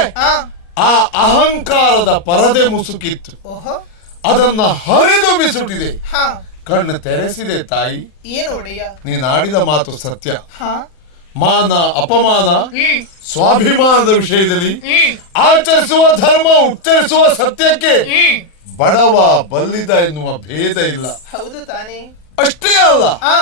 ಆ ಅಹಂಕಾರದ ಪರದೆ ಮುಸುಕಿತ್ತು, ಓಹೋ, ಅದನ್ನ ಹರಿದು ಬಿಸುಟಿದೆ, ಹಾ, ಕಣ್ಣು ತೆರೆಸಿದೆ. ತಾಯಿ, ಏನು ಒಡೆಯ? ನೀನಾಡಿದ ಮಾತು ಸತ್ಯ. ಹಾ, ಮಾನ ಅಪಮಾನ ಸ್ವಾಭಿಮಾನದ ವಿಷಯದಲ್ಲಿ ಆಚರಿಸುವ ಧರ್ಮ ಉಚ್ಚರಿಸುವ ಸತ್ಯಕ್ಕೆ ಬಡವ ಬಲ್ಲಿದ ಎನ್ನುವ ಭೇದ ಇಲ್ಲ. ಹೌದು ತಾನೇ? ಅಷ್ಟೇ ಅಲ್ಲ, ಆ,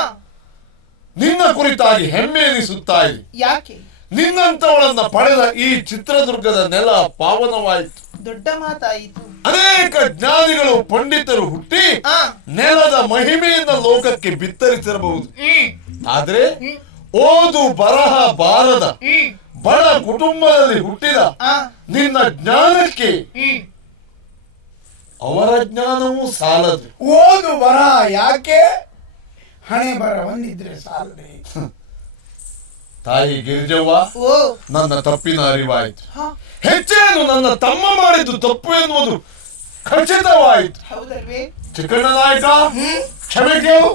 ನಿನ್ನ ಕುರಿತಾಗಿ ಹೆಮ್ಮೆ ಎನಿಸುತ್ತಾ ಇದೆ. ಯಾಕೆ? ನಿನ್ನಂತವಳನ್ನ ಪಡೆದ ಈ ಚಿತ್ರದುರ್ಗದ ನೆಲ ಪಾವನವಾಯಿತು. ದೊಡ್ಡ ಮಾತಾಯಿತು. ಅನೇಕ ಜ್ಞಾನಿಗಳು ಪಂಡಿತರು ಹುಟ್ಟಿ ಆ, ನೆಲದ ಮಹಿಮೆಯಿಂದ ಲೋಕಕ್ಕೆ ಬಿತ್ತರಿಸಿರಬಹುದು. ಆದ್ರೆ ಓದು ಬರಹ ಬಾರದ ಬಡ ಕುಟುಂಬದಲ್ಲಿ ಹುಟ್ಟಿದ ಆ, ನಿನ್ನ ಜ್ಞಾನಕ್ಕೆ ಅವರ ಜ್ಞಾನವೂ ಸಾಲದು. ಓದು ಬರ ಯಾಕೆ? ಹಣೆ ಬರ ಒಂದಿದ್ರೆ ಸಾಲದೆ. ತಾಯಿ ಗಿರಿಜವ್ವ, ಓ, ನನ್ನ ತಪ್ಪಿನ ಅರಿವಾಯಿತು. ಹಾ, ಹೆಚ್ಚೇನು ನನ್ನ ತಮ್ಮ ಮಾಡಿದ್ದು ತಪ್ಪು ಎನ್ನುವುದು ಖಚಿತವಾಯಿತು. ಹೌದಲ್ವೇ? ಚಿಕ್ಕಣ್ಣ ನಾಯಕ, ಕ್ಷಮೆ ಕೇಳು.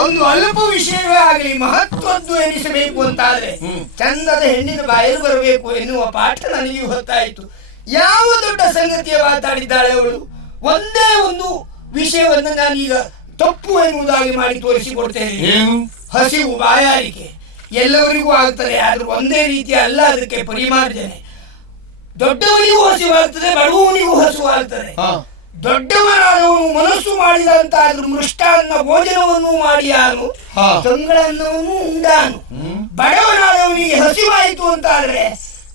ಒಂದು ಅಲ್ಪ ವಿಷಯವೇ ಆಗಲಿ ಮಹತ್ವದ್ದು ಎನಿಸಬೇಕು ಅಂತಾದ್ರೆ ಚಂದದ ಹೆಣ್ಣಿನ ಬಾಯಲ್ಲಿ ಬರಬೇಕು ಎನ್ನುವ ಪಾಠ ನನಗೆ ಗೊತ್ತಾಯಿತು. ಯಾವ ದೊಡ್ಡ ಸಂಗತಿಯ ಮಾತಾಡಿದ್ದಾಳೆ ಅವಳು. ಒಂದೇ ಒಂದು ವಿಷಯವನ್ನು ನಾನೀಗ ತಪ್ಪು ಎನ್ನುವುದಾಗಿ ಮಾಡಿ ತೋರಿಸಿಕೊಡ್ತೇನೆ. ಏನು? ಹಸಿವು, ಬಾಯಾರಿಕೆ ಎಲ್ಲವರಿಗೂ ಆಗ್ತದೆ, ಆದ್ರೂ ಒಂದೇ ರೀತಿ ಅಲ್ಲ ಅದಕ್ಕೆ ಪರಿಮಾರ್ಜನೆ. ದೊಡ್ಡವನಿಗೂ ಹಸಿವಾಗ್ತದೆ, ಬಡವನಿಗೂ ಹಸಿವಾಗ್ತದೆ. ದೊಡ್ಡವನಾದವನು ಮನಸ್ಸು ಮಾಡಿದಂತಾದ್ರೂ ಮೃಷ್ಟಾನ್ನ ಭೋಜನವನ್ನು ಮಾಡಿಯಾನು, ತಂಗಳನ್ನವನು ಉಂಡಾನು. ಬಡವನಾದವನಿಗೆ ಹಸಿವಾಯಿತು ಅಂತಾದ್ರೆ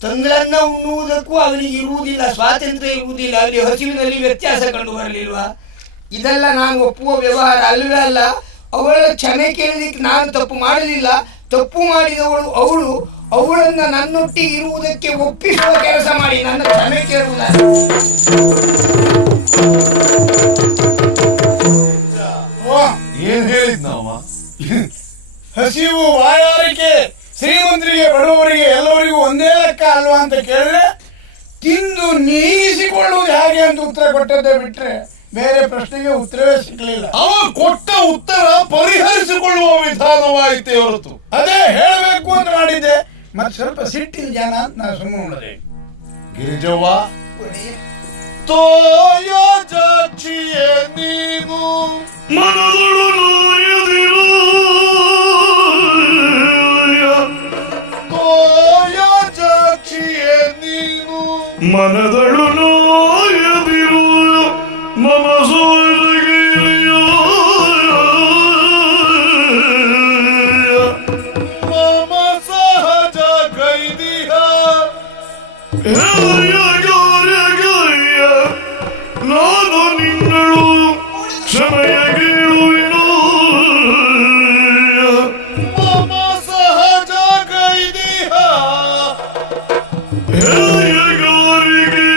ತಂಗಳನ್ನ ಉಣ್ಣುವುದಕ್ಕೂ ಅವನಿಗೆ ಇರುವುದಿಲ್ಲ, ಸ್ವಾತಂತ್ರ್ಯ ಇರುವುದಿಲ್ಲ. ಅಲ್ಲಿ ಹಸಿವಿನಲ್ಲಿ ವ್ಯತ್ಯಾಸ ಕಂಡು ಬರಲಿಲ್ವಾ? ಇದೆಲ್ಲ ನಾನು ಒಪ್ಪುವ ವ್ಯವಹಾರ ಅಲ್ಲವೇ ಅಲ್ಲ. ಅವಳ ಕ್ಷಮೆ ಕೇಳಲಿಕ್ಕೆ ನಾನು ತಪ್ಪು ಮಾಡಲಿಲ್ಲ. ತಪ್ಪು ಮಾಡಿದವಳು ಅವಳನ್ನ ನನ್ನೊಟ್ಟಿಗೆ ಇರುವುದಕ್ಕೆ ಒಪ್ಪಿಸುವ ಕೆಲಸ ಮಾಡಿ ನನ್ನ ಕ್ಷಮೆ ಕೇಳುವುದಲ್ಲ. ಏನ್ ಹೇಳಿದ್ನವ? ಹಸಿವು ಬಾಯಾರಿಕೆ ಶ್ರೀಮಂತರಿಗೆ ಬಡವರಿಗೆ ಎಲ್ಲರಿಗೂ ಒಂದೇ ಲೆಕ್ಕ ಅಲ್ವಾ ಅಂತ ಕೇಳಿದ್ರೆ ತಿಂದು ನೀಗಿಸಿಕೊಳ್ಳುವುದು ಹೇಗೆ ಅಂತ ಉತ್ತರ ಕೊಟ್ಟದ್ದೇ ಬಿಟ್ರೆ ಬೇರೆ ಪ್ರಶ್ನೆಗೆ ಉತ್ತರವೇ ಸಿಗಲಿಲ್ಲ. ಅವ ಕೊಟ್ಟ ಉತ್ತರ ಪರಿಹರಿಸಿಕೊಳ್ಳುವ ವಿಧಾನವಾಯಿತೇ ಹೊರತು ಅದೇ ಹೇಳಬೇಕು ಅಂತ ಮಾಡಿದ್ದೆ. ಮತ್ತೆ ಸ್ವಲ್ಪ ಸಿಟ್ಟಿನ ಜನ ಅಂತ ನಾನು ಸುಮ್ಮನೆ ಉಳಿದೆ. ಗಿರಿಜವ್ವ, ತೋಯಜಾಕ್ಷಿಯೇ ನೀನು ಮನದೊಳು ನೋಯದಿರು, ತೋಯಜಾಕ್ಷಿಯೇ ನೀನು ಮನದಳು ನೋಯದಿರು, ಮಮ ಸೋದಗಿರಿಯ ಮಮ ಸಹಜ ಕೈದಿಹ ನಾನು ನಿನ್ನಳು ಕ್ಷಮೆಯ ಕೇಳುವೆನು, ಮಮ ಸಹಜ ಕೈದಿಹ ಹೇಯಗಾರಿಗೆ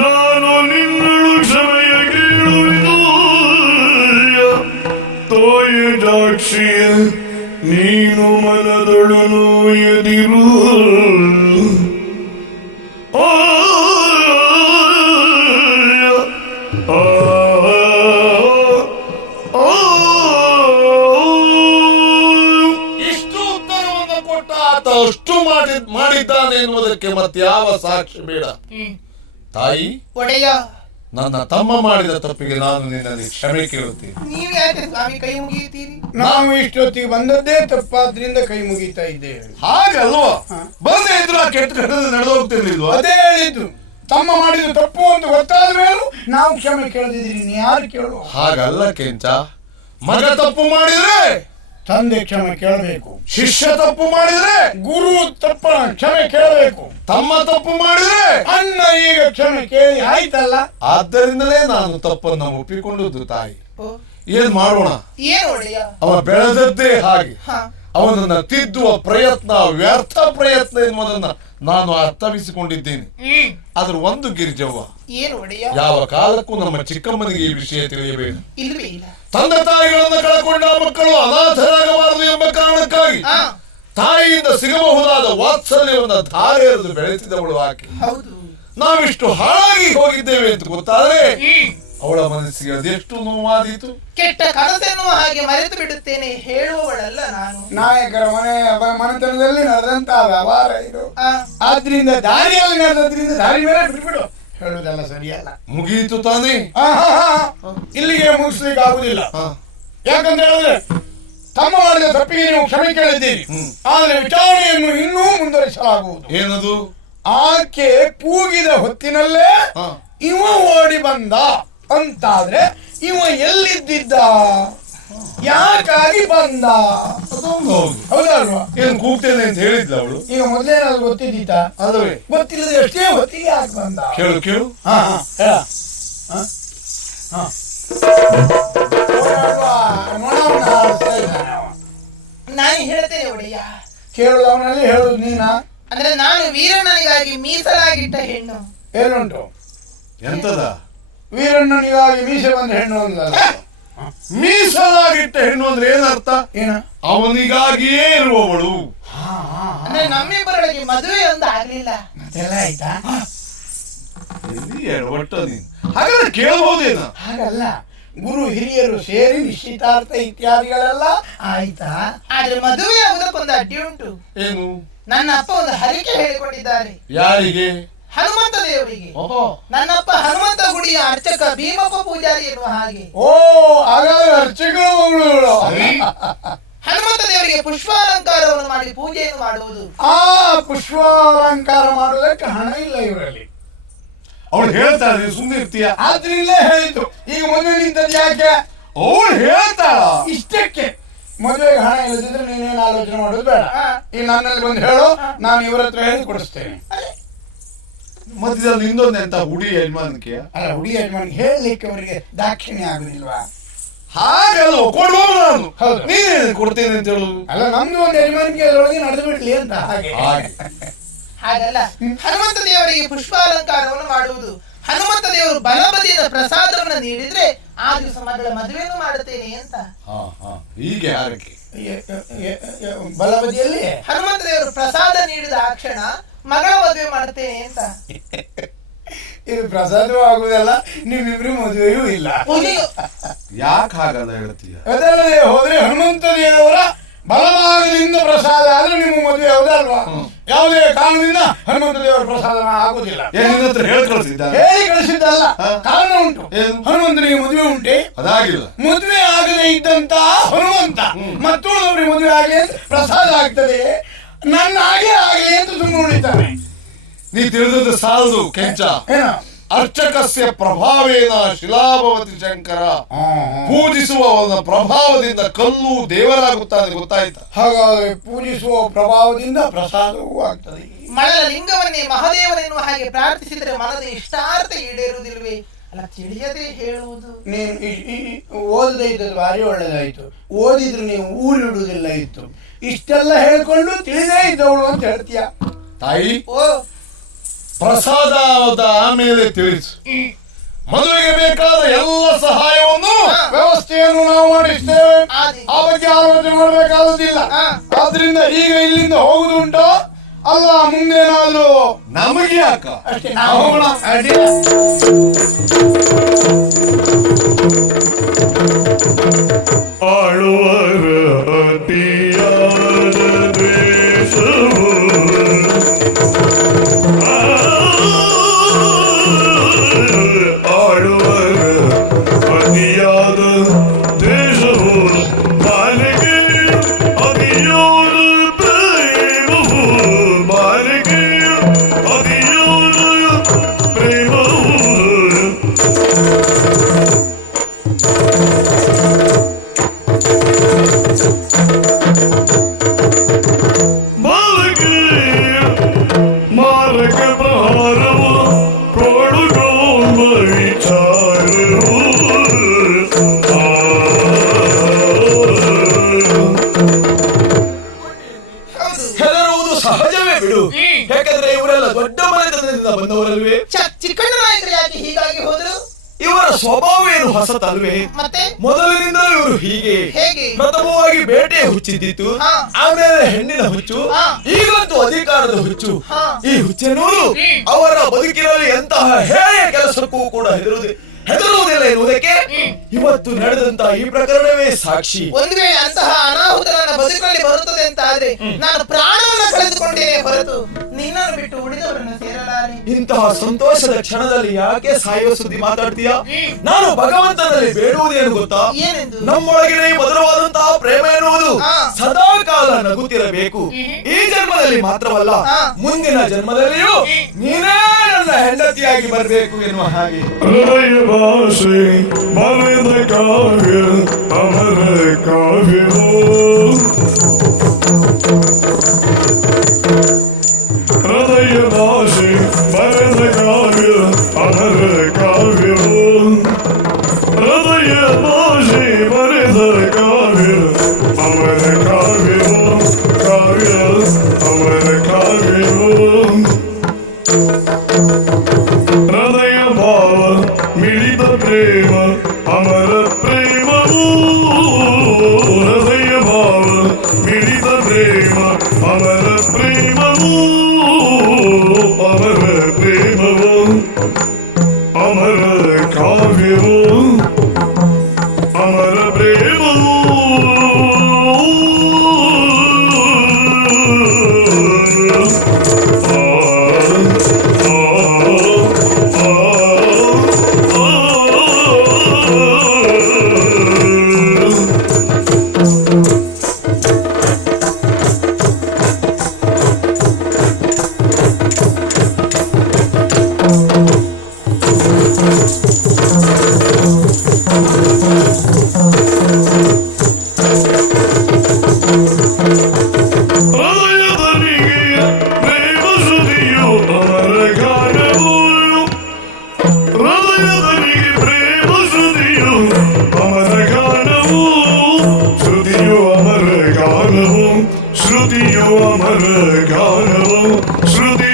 ನಾನು ನಿನ್ನಳು ಕ್ಷಮೆಯ ಕೇಳುವೆನು. ತೋಯಜಾಕ್ಷಿಯ ನೀನು ಮನದೊಳು ನೋಯದಿರು, ಇಷ್ಟು ಉತ್ತರವನ್ನು ಕೊಟ್ಟ ಆತ ಅಷ್ಟು ಮಾಡಿದ್ದಾನೆ ಎನ್ನುವುದಕ್ಕೆ ಮತ್ಯಾವ ಸಾಕ್ಷಿ ಬೇಡ. ತಾಯಿ, ಒಡೆಯ, ನನ್ನ ತಮ್ಮ ಮಾಡಿದ ತಪ್ಪಿಗೆ ನಾನು ನಿನ್ನಲ್ಲಿ ಕ್ಷಮೆ ಕೇಳುತ್ತೇನೆ. ನೀವು ಯಾಕೆ ಸ್ವಾಮಿ ಕೈ ಮುಗಿಯುತ್ತೀರಿ? ನಾವು ಇಷ್ಟೊತ್ತಿಗೆ ಬಂದದ್ದೇ ತಪ್ಪಾದ್ರಿಂದ ಕೈ ಮುಗಿತಾ ಇದ್ದೇವೆ. ಹಾಗಲ್ವಾ? ಬಂದೇ ಇದ್ರು ಆ ಕೆಟ್ಟ ಘಟನೆ ನಡೆದು ಹೋಗ್ತಿರ್ಲಿಲ್ವಾ? ಅದೇ ಹೇಳಿದ್ದು, ತಮ್ಮ ಮಾಡಿದ ತಪ್ಪು ಅಂತ ಗೊತ್ತಾದ ಮೇಲೂ ನಾವು ಕ್ಷಮೆ ಕೇಳದಿದ್ದೀರಿ, ನೀ ಯಾರು ಕೇಳುವ? ಹಾಗಲ್ಲ ಕೆಂಚ. ಮಗ ತಪ್ಪು ಮಾಡಿದ್ರೆ ತಂದೆ ಕ್ಷಮೆ ಕೇಳಬೇಕು, ಶಿಷ್ಯ ತಪ್ಪು ಮಾಡಿದ್ರೆ ಗುರು ತಪ್ಪ ಕ್ಷಮೆ ಕೇಳಬೇಕು, ತಮ್ಮ ತಪ್ಪು ಮಾಡಿದ್ರೆ ಅಣ್ಣ ಈಗ ಕ್ಷಮೆ ಕೇಳಿ ಆಯ್ತಲ್ಲ. ಆದ್ದರಿಂದಲೇ ನಾನು ತಪ್ಪನ್ನು ಒಪ್ಪಿಕೊಂಡದ್ದು. ತಾಯಿ, ಓ, ಏನ್ ಮಾಡೋಣ? ಏನು ಒಡೆಯ? ಅವ ಬೆಳೆದದ್ದೇ ಹಾಗೆ. ಹಾ, ಅವನನ್ನ ತಿದ್ದುವ ಪ್ರಯತ್ನ ವ್ಯರ್ಥ ಪ್ರಯತ್ನ ಎನ್ನುವುದನ್ನ ನಾನು ಅರ್ಥವಿಸಿಕೊಂಡಿದ್ದೇನೆ. ಅದ್ರ ಒಂದು ಗಿರಿಜವ್ವ, ಏನು ಒಡೆಯ? ಯಾವ ಕಾಲಕ್ಕೂ ನಮ್ಮ ಚಿಕ್ಕಮ್ಮನಿಗೆ ಈ ವಿಷಯ ತಿಳಿಯಬೇಕು. ಇಲ್ವೇ ಇಲ್ಲ. ತಂದೆ ತಾಯಿಗಳನ್ನು ಕಳಕೊಂಡ ಮಕ್ಕಳು ಅನಾಥರಾಗಬಾರದು ಎಂಬ ಕಾರಣಕ್ಕಾಗಿ ಆ, ತಾಯಿಯಿಂದ ಸಿಗಬಹುದಾದ ವಾತ್ಸಲ್ಯವನ್ನು ಧಾರೆ ಎರೆದು ಬೆಳೆಸಿದವಳು ಆಕೆ. ಹೌದು. ನಾವಿಷ್ಟು ಹಾಳಾಗಿ ಹೋಗಿದ್ದೇವೆ ಅಂತ ಗೊತ್ತಾದ್ರೆ ಅವಳ ಮನಸ್ಸಿಗೆ ಅದೆಷ್ಟು ನೋವಾದೀತು. ಕೆಟ್ಟ ಕನಸೆನ್ನುವ ಹಾಗೆ ಮರೆತು ಬಿಡುತ್ತೇನೆ ಹೇಳುವವಳಲ್ಲ ನಾನು. ನಾಯಕರ ಮನೆತನದಲ್ಲಿ ನಡೆದಂತ ವ್ಯವಹಾರ ಇದು. ಆ, ಆದ್ರಿಂದ ದಾರಿಯಲ್ಲಿ ನಡೆದ್ರಿಂದ ದಾರಿ ಮೇಲೆ ಬಿಟ್ಬಿಡು, ಹೇಳುದಲ್ಲ ಸರಿಯಲ್ಲ. ಮುಗಿಯಿತು ತಾನೇ? ಇಲ್ಲಿಗೆ ಮುಗಿಸ್ಲಿಕ್ಕೆ ಆಗುದಿಲ್ಲ. ಹ. ಯಾಕಂತ ಹೇಳಿದ್ರೆ ತಮ್ಮ ಮಾಡಿದ ತಪ್ಪಿಗೆ ನೀವು ಕ್ಷಮೆ ಕೇಳಿದ್ದೀರಿ, ಆದ್ರೆ ವಿಚಾರಣೆಯನ್ನು ಇನ್ನೂ ಮುಂದುವರಿಸಲಾಗುವುದು. ಏನದು? ಆಕೆ ಕೂಗಿದ ಹೊತ್ತಿನಲ್ಲೇ ಹ. ಇವ ಓಡಿ ಬಂದ ಅಂತಾದ್ರೆ ಇವ ಎಲ್ಲಿದ್ದಿದ್ದ, ಯಾಕಾಗಿ ಬಂದ, ಅದೊಂದು ಹೌದು. ಹೌದಲ್ವಾ? ಏನ್ ಕೂಗ್ತೇನೆ ಅಂತ ಹೇಳಿದ್ಲ ಅವಳು? ಈಗ ಮೊದಲೇನಾದ್ರು ಗೊತ್ತಿದ್ದಿತ್ತ? ಅಲ್ಲವೇ? ಗೊತ್ತಿಲ್ಲದೆ ಎಷ್ಟೇ ಹೊತ್ತಿಗೆ ಯಾಕೆ ಬಂದ? ಕೇಳು ಕೇಳು. ಹೇಳ. ನೋಡವನ್ನ ಆಡಿಸ್ತಾ ಇದ್ದಾನೆ ಅವ. ನಾನು ಹೇಳ್ತೇನೆ ಒಡೆಯ. ಕೇಳುವವನಲ್ಲಿ ಹೇಳುದು ನೀನ? ಅಂದ್ರೆ ನಾನು ವೀರಣ್ಣನಿಗಾಗಿ ಮೀಸಲಾಗಿಟ್ಟ ಹೆಣ್ಣು. ಏನುಂಟು? ಎಂತದ? ವೀರಣ್ಣನಿಗಾಗಿ ಮೀಸೆ ಬಂದ ಹೆಣ್ಣು ಅಂದಲ್ಲ. ಮೀಸಲಾಗಿಟ್ಟ ಹೆಣ್ಣು ಅಂದ್ರೆ ಏನರ್ಥ? ಏನ? ಅವನಿಗಾಗಿಯೇ ಇರುವವಳು. ಅಂದ್ರೆ ನಮ್ಮಿಬ್ಬರೊಳಗೆ ಮದುವೆ ಒಂದು ಆಗ್ಲಿಲ್ಲ. ಮತ್ತೆಲ್ಲ ಆಯ್ತಾ? ಎಲ್ಲಿ ಎಡವಟ್ಟ ನೀನು? ಹಾಗಾದ್ರೆ ಕೇಳಬಹುದೇನ? ಹಾಗಲ್ಲ, ಗುರು ಹಿರಿಯರು ಸೇರಿ ನಿಶ್ಚಿತಾರ್ಥ ಇತ್ಯಾದಿಗಳೆಲ್ಲ ಆಯ್ತಾ? ಆದ್ರೆ ಮದುವೆ ಆಗುದಕ್ಕೊಂದು ಅಡ್ಡಿ ಉಂಟು. ಏನು? ನನ್ನ ಅಪ್ಪ ಒಂದು ಹರಿಕೆ ಹೇಳಿಕೊಂಡಿದ್ದಾರೆ. ಯಾರಿಗೆ? ಹನುಮಂತ ದೇವರಿಗೆ. ಓಹೋ. ನನ್ನಪ್ಪ ಹನುಮಂತ ಗುಡಿಯ ಅರ್ಚಕ ಭೀಮಪ್ಪ ಪೂಜಾರಿ ಎನ್ನುವ ಹಾಗೆ. ಓ, ಹಾಗಾದ್ರೆ ಅರ್ಚಕರ ಮಗಳು. ಹನುಮಂತ ದೇವರಿಗೆ ಪುಷ್ಪಾಲಂಕಾರವನ್ನು ಮಾಡಿ ಪೂಜೆಯನ್ನು ಮಾಡುವುದು. ಆ ಪುಷ್ಪಾಲಂಕಾರ ಮಾಡುವುದಕ್ಕೆ ಹಣ ಇಲ್ಲ ಇವರಲ್ಲಿ. ಅವಳು ಹೇಳ್ತಾಳೆ, ಸುಮ್ಮನೆ ಇರ್ತೀಯ? ಆದ್ರಿಂದಲೇ ಹೇಳಿದ್ದು. ಈಗ ಮದುವೆ ನಿಂತದ್ದು ಯಾಕೆ? ಅವಳು ಹೇಳ್ತಾಳ ಇಷ್ಟಕ್ಕೆ. ಮದುವೆಗೆ ಹಣ ಇಲ್ಲದಿದ್ರೆ ನೀನೇನು ಆಲೋಚನೆ ಮಾಡೋದು ಬೇಡ. ಈಗ ನನ್ನಲ್ಲಿ ಬಂದು ಹೇಳು, ನಾನು ಇವರ ಹತ್ರ ಹೇಳಿ ಕೊಡಿಸ್ತೇನೆ. ಮಧ್ಯದಲ್ಲಿ ನಿಂದೊಂದು ಎಂತ ಹುಡಿ ಯಜಮಾನಿಕೆ? ಅಲ್ಲ, ಹುಡುಗಿ ಯಜಮಾನಿಗೆ ಹೇಳಲಿಕ್ಕೆ ಅವರಿಗೆ ದಾಕ್ಷಿಣ್ಯ ಆಗುದಿಲ್ವಾ? ಹಾಗಲ್ಲ, ಕೊಡುವ ನಾನು. ಹೌದು. ನೀನೇನು ಕೊಡ್ತೇನೆ ಅಂತ ಹೇಳುದು? ಅಲ್ಲ, ನಮ್ದು ಒಂದು ಯಜಮಾನಿಗೆ ಅದರೊಳಗೆ ನಡೆದು ಬಿಡ್ಲಿ ಅಂತ. ಹಾಗೆ ಹಾಗಲ್ಲ, ಹನುಮಂತ ದೇವರಿಗೆ ಪುಷ್ಪಾಲಂಕಾರವನ್ನು ಮಾಡುವುದು. ಹನುಮಂತ ದೇವರು ಬಲಬದಿಯ ಪ್ರಸಾದವನ್ನು ನೀಡಿದ್ರೆ ಆ ದಿವಸ ಮಗಳ ಮದುವೆಯನ್ನು ಮಾಡುತ್ತೇನೆ ಅಂತ. ಹೀಗೆ ಹಾರಕ್ಕೆ. ಬಲಬದಿಯಲ್ಲಿ ಹನುಮಂತ ದೇವರು ಪ್ರಸಾದ ನೀಡಿದ ಆ ಕ್ಷಣ ಮಗಳ ಮದುವೆ ಮಾಡುತ್ತೇನೆ ಅಂತ. ಇದು ಪ್ರಸಾದವೂ ಆಗುದಲ್ಲ, ನಿಮ್ಮಿಬ್ರು ಮದುವೆಯೂ ಇಲ್ಲ. ಪೂಜೆಯು ಯಾಕೆ ಹಾಗಲ್ಲ ಹೇಳ್ತೀಯ? ಅದಲ್ಲದೆ ಹೋದ್ರೆ ಹನುಮಂತ ದೇವರ ಬಲಭಾಗದಿಂದ ಪ್ರಸಾದ ಆದ್ರೆ ನಿಮ್ಮ ಮದುವೆ ಹೌದಲ್ವಾ? ಯಾವುದೇ ಕಾರಣದಿಂದ ಹನುಮಂತ ದೇವರ ಪ್ರಸಾದ ಆಗುದಿಲ್ಲ. ನಿನ್ನ ಹತ್ರ ಹೇಳಿ ಕಳಿಸಿದ್ದ? ಹೇಳಿ ಕಳಿಸಿದ್ದಲ್ಲ, ಕಾರಣ ಉಂಟು. ಏನು? ಹನುಮಂತನಿಗೆ ಮದುವೆ ಉಂಟೆ? ಅದಾಗಿಲ್ಲ. ಮದುವೆ ಆಗದೆ ಇದ್ದಂತ ಹನುಮಂತ ಮತ್ತೊಳದವರಿಗೆ ಮದುವೆ ಆಗಲಿ ಅಂತ ಪ್ರಸಾದ ಆಗ್ತದೆ, ನನ್ನ ಹಾಗೆ ಆಗಲಿ ಅಂತ ಸುಮ್ಮನೆ ಉಳಿತಾನೆ. ನೀ ತಿಳಿದದ್ದು ಸಾಲದು ಕೆಂಚ. ಏನ? ಅರ್ಚಕಸ್ಯ ಪ್ರಭಾವೇನ ಶಿಲಾಭವತಿ ಶಂಕರ. ಪೂಜಿಸುವವನ ಪ್ರಭಾವದಿಂದ ಕಲ್ಲು ದೇವರಾಗುತ್ತಾನೆ, ಗೊತ್ತಾಯ್ತಾ? ಹಾಗಾದ್ರೆ ಪೂಜಿಸುವ ಪ್ರಭಾವದಿಂದ ಪ್ರಸಾದವೂ ಆಗ್ತದೆ. ಮಳಲ ಲಿಂಗವನ್ನೇ ಮಹಾದೇವನೆನ್ನುವ ಹಾಗೆ ಪ್ರಾರ್ಥಿಸಿದರೆ ಮನದ ಇಷ್ಟಾರ್ಥ ಈಡೇರುವುದಿಲ್ವೇ? ಅಲ್ಲ, ತಿಳಿಯದೆ ಹೇಳುವುದು. ನೀವು ಓದದೇ ಇದ್ದದ್ದು ಭಾರಿ ಒಳ್ಳೇದಾಯ್ತು. ಓದಿದ್ರು ನೀವು ಊರಿಡುವುದಿಲ್ಲ ಇತ್ತು. ಇಷ್ಟೆಲ್ಲ ಹೇಳ್ಕೊಂಡು ತಿಳಿದೇ ಇದ್ದವಳು ಅಂತ ಹೇಳ್ತೀಯ. ತಾಯಿ, ಓ, ಪ್ರಸಾದದ ಆಮೇಲೆ ತಿಳಿಸು. ಮದುವೆಗೆ ಬೇಕಾದ ಎಲ್ಲ ಸಹಾಯವನ್ನು ವ್ಯವಸ್ಥೆಯನ್ನು ನಾವು ಮಾಡಿಸ್ತೇವೆ. ಆದಿ. ಆ ಬಗ್ಗೆ ಆಲೋಚನೆ ಮಾಡಬೇಕಾಗುದಿಲ್ಲ. ಆದ್ರಿಂದ ಈಗ ಇಲ್ಲಿಂದ ಹೋಗುದುಂಟು ಅಲ್ಲ, ಮುಂದೇನಾದ್ರು ನಮಗೆ ಯಾಕ? ಅಷ್ಟೇ, ನಾವು ಹೋಗೋಣ. ಅಡ್ಡಿಲ್ಲ. ಆಳುವರ ಅತಿಯಾದ ದ್ವೇಷವು ಆಳುವರ ಅತಿಯಾದ ದ್ವೇಷವು ಬಾಲಿಗೆ ಅತಿಯಾದ ಪ್ರೇಮವು ಬಾಲಿಗೆ ಅತಿಯಾದ ಪ್ರೇಮವು ಬಂದವರಲ್ವೇ? ಚಿಕ್ಕಣ್ಣ ನಾಯಕರು ಯಾಕೆ ಹೀಗಾಗಿ ಹೋದ್ರು? ಇವರ ಸ್ವಭಾವ ಏನು ಹೊಸತಲ್ವೇ? ಮತ್ತೆ ಮೊದಲಿನಿಂದಲೂ ಇವರು ಹೀಗೆ. ಹೇಗೆ? ಪ್ರಥಮವಾಗಿ ಬೇಟೆ ಹುಚ್ಚಿದ್ದಿತ್ತು, ಹಾ. ಆಮೇಲೆ ಹೆಣ್ಣಿನ ಹುಚ್ಚು, ಹಾ. ಈಗಂತೂ ಅಧಿಕಾರದ ಹುಚ್ಚು. ಹಾ. ಈ ಹುಚ್ಚೆನ್ನುವುದು ಅವರ ಬದುಕಿನಲ್ಲಿ ಎಂತಹ ಹೇಯ ಕೆಲಸಕ್ಕೂ ಕೂಡ ಹೆದರುವುದಿಲ್ಲ ಎನ್ನುವುದಕ್ಕೆ ಇವತ್ತು ನಡೆದಂತಹ ಈ ಪ್ರಕರಣವೇ ಸಾಕ್ಷಿ. ಒಂದು ವೇಳೆ ಅಂತಹ ಅನಾಹುತ ನನ್ನ ಬದುಕಲ್ಲಿ ಬರುತ್ತದೆ ಅಂತ ಆದ್ರೆ ನಾನು ಪ್ರಾಣವನ್ನ ಕಳೆದುಕೊಂಡೇನೆ ಹೊರತು ನಿನ್ನನ್ನು ಬಿಟ್ಟು ಉಳಿದವರನ್ನು ಸೇರಲಾರೆ. ಇಂತಹ ಸಂತೋಷದ ಕ್ಷಣದಲ್ಲಿ ಯಾಕೆ ಸಾಯುವ ಸುದ್ದಿ ಮಾತಾಡ್ತೀಯಾ? ನಾನು ಭಗವಂತನಲ್ಲಿ ಬೇಡುವುದೇನು ಗೊತ್ತಾ? ಏನೆಂದು? ನಮ್ಮೊಳಗಿನ ಈ ಮಧುರವಾದಂತಹ ಪ್ರೇಮ ಎನ್ನುವುದು ಹಾ. ಸದಾ ಕಾಲ ನಗುತ್ತಿರಬೇಕು. ಈ ಜನ್ಮದಲ್ಲಿ ಮಾತ್ರವಲ್ಲ, ಹಾ. ಮುಂದಿನ ಜನ್ಮದಲ್ಲಿಯೂ ನೀನೇ ನನ್ನ ಹೆಂಡತಿಯಾಗಿ ಬರಬೇಕು ಎನ್ನುವ ಹಾಗೆ. ಹೃದಯ ಭಾಷೆ ಬರೆದ ಕಾವ್ಯ ಅಮರ ಕಾವ್ಯವೋ. ಹೃದಯ ಭಾಷೆ ಬರೆದ ಕಾವ್ಯ ಅಮರ ಕಾವ್ಯವೋ. ಹೃದಯ ಭಾಷೆ ಬರೆದ ಕಾವ್ಯ ಅಮರ ಕಾವ್ಯವೋ. ಕಾವ್ಯ ಅಮರ ಕಾವ್ಯವೋ. ಹೃದಯ ಭಾವ ಮಿಳಿದ ಪ್ರೇಮ ಅಮರ ಪ್ರೇಮವೂ. ಹೃದಯ ಭಾವ ಮಿಳಿದ ಪ್ರೇಮ ಅಮರ ಪ್ರೇಮವೂ. ಅಮರ ಪ್ರೇಮವೂ ಅಮರ ಕಾವ್ಯವೂ. ಅಮರ ಪ್ರೇಮವೂ ಹೃದಯದನಿಗೆಯ ಪ್ರೇಮ ಸುದಿಯು ಅಮರ ಗಾನವು. ಹೃದಯದನಿಗೆ ಪ್ರೇಮ ಸುದಿಯು ಅಮರ ಗಾನವು. ಶ್ರುತಿಯು ಅಮರ ಗಾನವು. ಶ್ರುತಿಯು ಅಮರ ಗಾನವು. ಶ್ರುತಿ